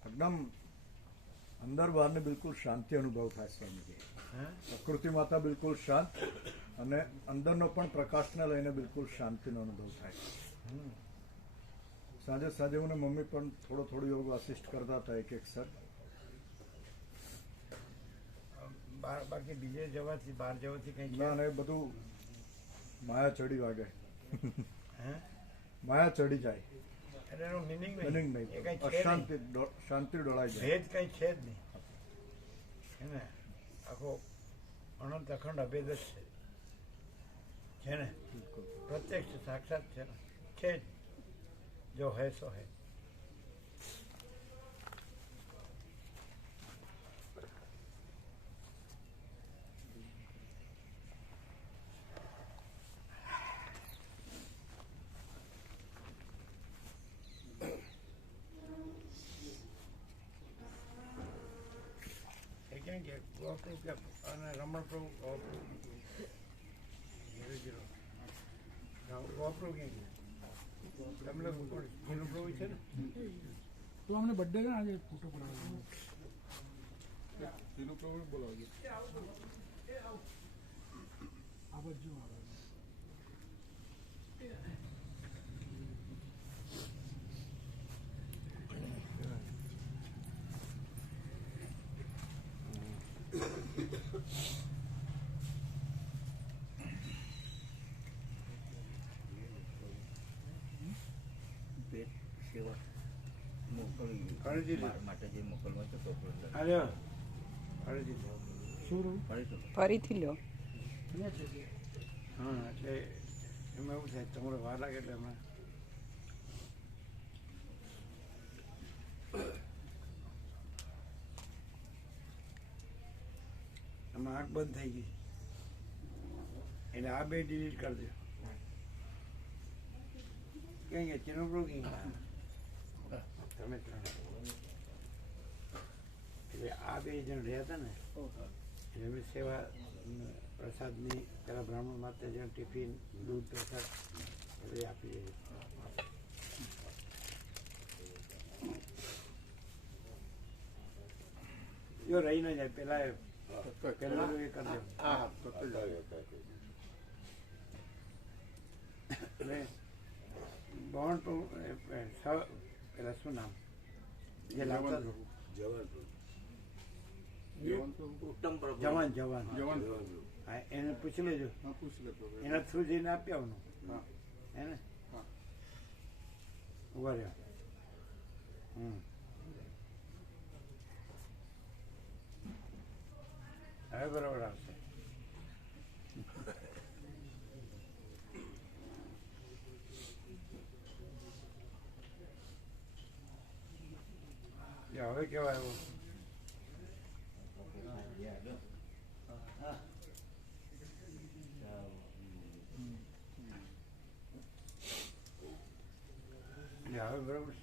એકદમ અંદર બહારને બિલકુલ શાંતિ અનુભવ થાય સ્વામીજી. હે? પ્રકૃતિ માતા બિલકુલ શાંત અને અંદરનો પણ પ્રકાશને લઈને બિલકુલ શાંતિનો અનુભવ થાય. હમ. સાંજે સાંજે હું ને મમ્મી પણ થોડો યોગ આસિસ્ટ કરતા હતા એક સર. બાકી બીજે જવાથી, બહાર જવાથી કંઈ ના ને એ બધું માયા ચડી વાગે. હે? માયા ચડી જાય. એટલે એનું મિનિંગ Meaning નહીં, નહીં. એ કંઈ છે અશાંતિ નહીં. શાંતિ ડોળાઈ જાય. ભેદ કંઈ છે જ નહીં. હે ને? આખો અનંત અખંડ અભેદ જ છે. છે ને પ્રત્યક્ષ સાક્ષાત છે ને છે જ જો હે સો હે એ ક્યાં ગયા ગોપ્રભુ ક્યાં અને રમણ પ્રભુ ગોપ્રભુ ગોપ્રભુ ક્યાં ગયા તમે લોકો કોણ જીનું પ્રભુ છે ને તો અમને બર્થડે का આજે ફોટો પડાવવાનો તીનો પ્રભુ બોલાવજો આ બાજુ આવે ભેટ સેવા મોકલવી કરી દીધું. મારા માટે જે મોકલવા છે તો પણ અરે કરી દીધું. શું રહ્યું ફરીશું ફરીથી લો હા એટલે એમાં એવું થાય તમારે વાર લાગે એટલે એમાં આમાં આંખ બંધ થઈ ગઈ એટલે આ બે ડિલીટ કરી દો ક્યાં ગયા ચિનો ક્યાં તમે ત્રણ એટલે આ બે જણ રહ્યા હતા ને એટલે એમની સેવા પ્રસાદની પેલા બ્રાહ્મણ માતા જણ ટિફિન દૂધ પ્રસાદ એ આપી દે જો રહી ન જાય પેલા પેલા એ કરી દો એટલે બોન્ડ પેલા શું નામ જે લાવતા ઉત્તમ પ્રભુ જવાન જવાન જવાન હા એને પૂછી લેજો હા પૂછ લેતો એના થ્રુ જઈને આપી આવવાનું હા હે ને હા ઉભા રહ્યો હવે બરોબર આવશે હવે કેવા આવ્યો હવે બરોબર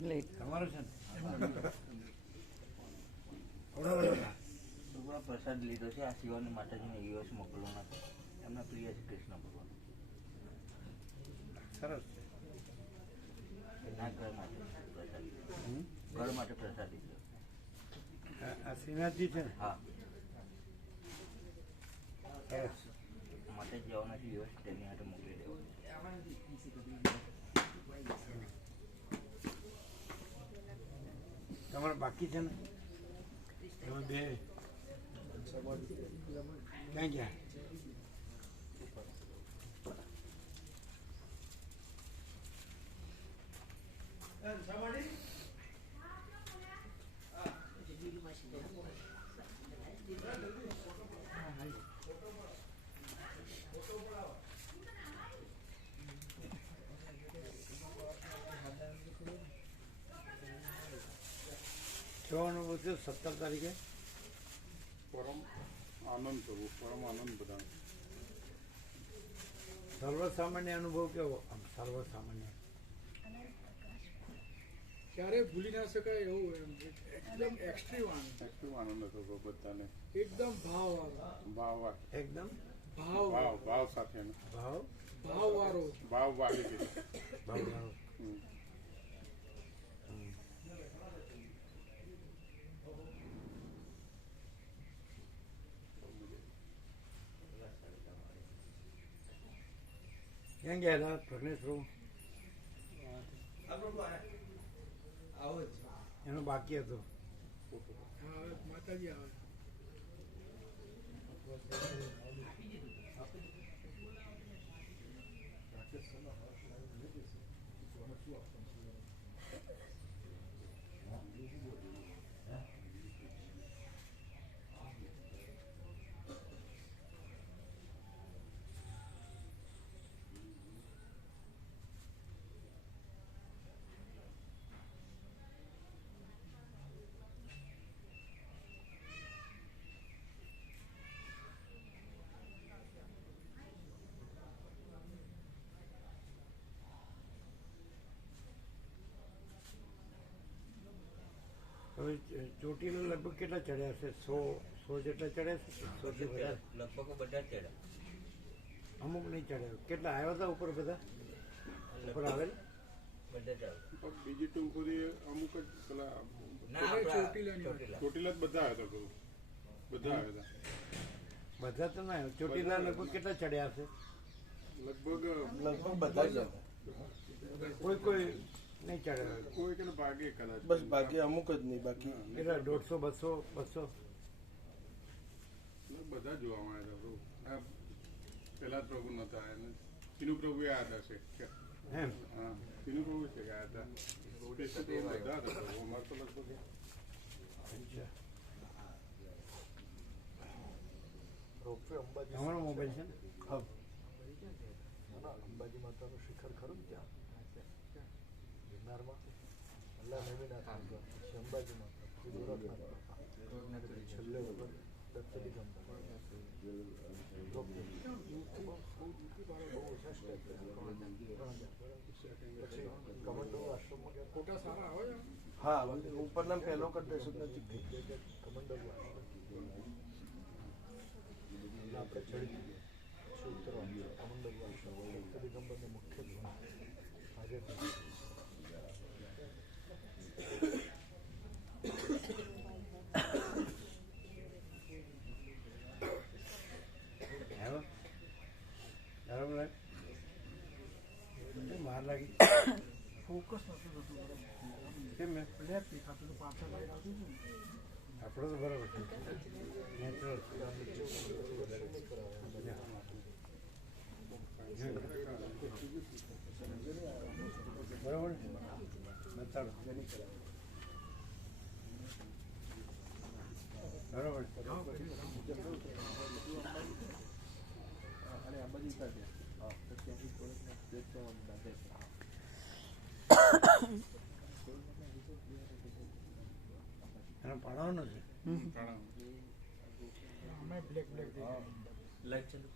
લે. તમારું છે ને સુગા પ્રસાદ લીધો છે આ શિવાની માતાજીને યુએસ મોકલવાના છે એમના પ્રિય છે કૃષ્ણ ભગવાન સરસ છે એના ઘર માટે પ્રસાદ ઘર માટે પ્રસાદ લીધો આ શ્રીનાથજી છે ને હા સરસ માટે જ જવાના છે યુએસ તેની હાથે મોકલી દેવાનું તમારે બાકી છે ને તમે બે ક્યાં ગયા જોવાનું બધું 17 તારીખે પરમ આનંદ પ્રભુ પરમ આનંદ બધા સર્વસામાન્ય અનુભવ કેવો આમ સર્વસામાન્ય ક્યારેય ભૂલી ના શકાય એવું એમ એકદમ એક્સ્ટ્રીમ આનંદ એક્સ્ટ્રીમ આનંદ હતો બધાને એકદમ ભાવ એકદમ ભાવ સાથેનો ભાવ ભાવ વાળી છે ભાવ ક્યાં ગયા હતા પ્રજ્ઞેશ પ્રભુ એનો બાકી હતો માતાજી આવે હવે ચોટીલા લગભગ કેટલા ચડ્યા હશે? 100 જેટલા ચડ્યા છે? 100 થી વધારે? લગભગ બધા જ ચડ્યા. અમુક નહીં ચડ્યા. કેટલા આવ્યા હતા ઉપર બધા? ઉપર આવેલ બધા જ આવ્યા. પણ બીજી ટૂંકોથી અમુક જ પેલા ના, આપણા ચોટીલા જ બધા આવ્યા હતા. બધા આવ્યા હતા. બધા તો ના આવ્યા. ચોટીલા લગભગ કેટલા ચડ્યા હશે? લગભગ બધા જ કોઈ નહીં ચડ્યા. કોઈ કે ભાગે કદાચ બસ બાકી અમુક જ નહીં, બાકી કેટલા? 150, 200? બધા જોવામાં આવ્યા હતા. પેલા જ પ્રભુ નતા આવ્યા. તીનુ પ્રભુ આવ્યા હતા છે. એમ? હા, તીનુ પ્રભુ છે ગયા હતા. બધા હતા પ્રભુ. અમારે તો લગભગ રોપવે અંબાજી તમારો મોબાઈલ છે ને? હા, અંબાજી માતાનું શિખર ખરું ને ત્યાં ગિરનારમાં અંબાજી માતા, છેલ્લે વખત દત્તલી ગંગા પછી કમંડો આશ્રમમાં ગયા. ફોટા સારા આવે છે. હા, ઉપરના પહેલો કંટેસ નજીક કમંડો આશ્રમ આપણે ચડી જઈએ. ઉત્તરવાનું કમંડો આશ્રમ દત્તલી ગંગાનું મુખ્ય ધ્વન આજે બરાબર. માર લાગી ફોકસ નથી થતું. કેમ? બ્લેક દેખાતું તો પાછળ લાઈટ આવતી હતી ને. આપણો તો બરાબર છે. નેચરલ. બરાબર ને? બતાડો. બરાબર. એને પાડવાનો છે. અમે બ્લેક દેખાય. લાઈટ ચાલુ.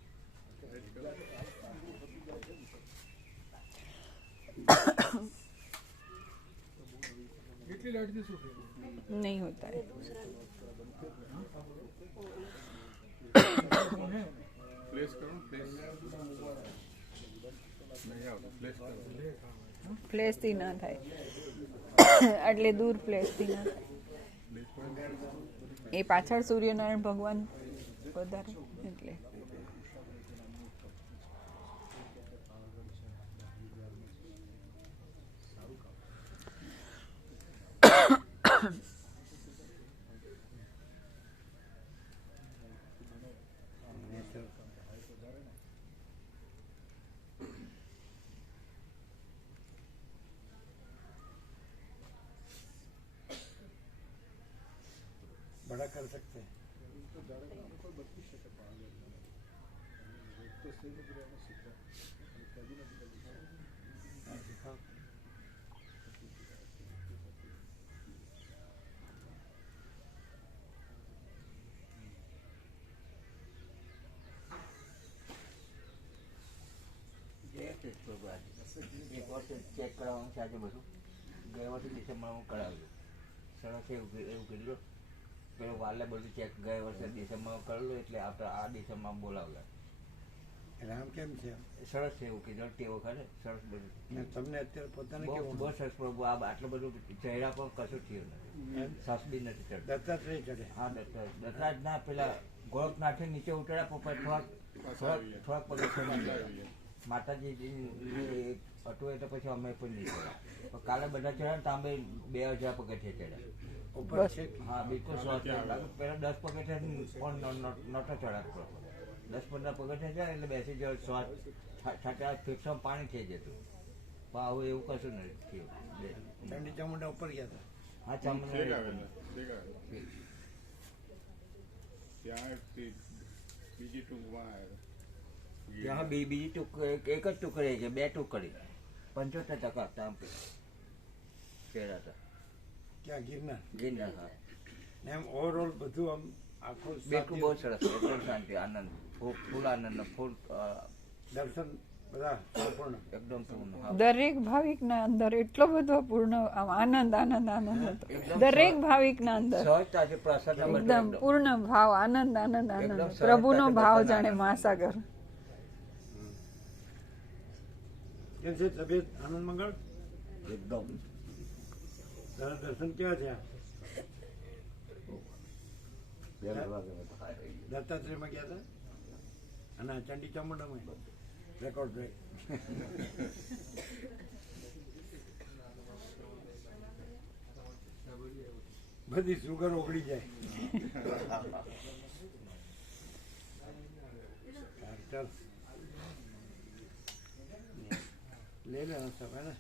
એટલી લાઈટથી શું થયું? नहीं होता है. પ્લેસ કરો પ્લેસ. નહીં આવતું પ્લેસ કરો. પ્લેસ થી ના થાય. એટલે દૂર પ્લેસ થી ના થાય. એ પાછળ સૂર્યનારાયણ ભગવાન વધારે એટલે बड़ा कर सकते हैं. એક વર્ષે ચેક કરાવવાનું છે આજે બધું. ગયા વર્ષે ડિસેમ્બરમાં હું કરાવ્યું. સરસ એવું કીધું. પેલો વાલે બધું ચેક ગયા વર્ષે ડિસેમ્બરમાં કરેલું એટલે આપણે આ ડિસેમ્બરમાં બોલાવ્યા. રામ કેમ છે? સરસ છે એવું કીધું. તે વખતે સરસ બધું. ને તમને અત્યારે પોતાને બહુ કેવું? બહુ સરસ પ્રભુ. આ આટલું બધું ચહેરા પર કશું થયું નથી. સાસ બી નથી ચડતું. દત્તાત્રેય ચડે. હા, દત્તરાજ ના પેલા ગોળખનાથે નીચે ઉતર્યા પણ થોડાક પગથિયા માતાજી હતું એટલે પછી અમે પણ નહીં ચડ્યા. કાલે બધા ચડ્યા ને તો અમે 2000 પગથિયા ચડ્યા. ઉપર છે. હા, બિલકુલ શ્વાસ પેલા 10 પગથિયા પણ નહોતો ચડાતો. 10-15 પગથિયા ચડ્યા એટલે બેસી જાવ. શ્વાસ છાટા ફેફસામાં પાણી થઈ જતું. ભાવ એવું કશું નથી થયું. ચંડી ચામુંડા ઉપર ગયા હતા. હા છેક ચામડા આવેલા છેક આવેલા ત્યાં બીજી ટૂંકમાં આવ્યા ત્યાં બીજી એક જ ટુકડી છે, 2 ટુકડી 75% તામ કેળા હતા ક્યાં ગિરનાર ગિરનાર. હા ને એમ ઓવરઓલ બધું આમ આખું બિલકુલ બહુ સરસ, એકદમ શાંતિ, આનંદ, ફૂલ આનંદ, ફૂલ દર્શન બધા સંપૂર્ણ. એકદમ પૂર્ણ. હા. દરેક ભાવિકના અંદર એટલો બધો પૂર્ણ આમ આનંદ આનંદ આનંદ હતો એકદમ દરેક ભાવિકના અંદર સહજતાથી પ્રસન્ન બધું એકદમ એકદમ. પૂર્ણ ભાવ, આનંદ આનંદ એકદમ આનંદ, સરળતાથી પ્રભુનો ભાવ બધાને જાણે આનંદ. મહાસાગર. કેમ છે તબિયત? આનંદ મંગળ? એકદમ તારા દર્શન કેવા છે? દત્તાત્રેયમાં ગયા હતા અને આ ચંડી ચામુંડામાં રેકોર્ડ બ્રેક. બધી સુગર ઓગળી જાય. ચાલ લે લે સબ હે ને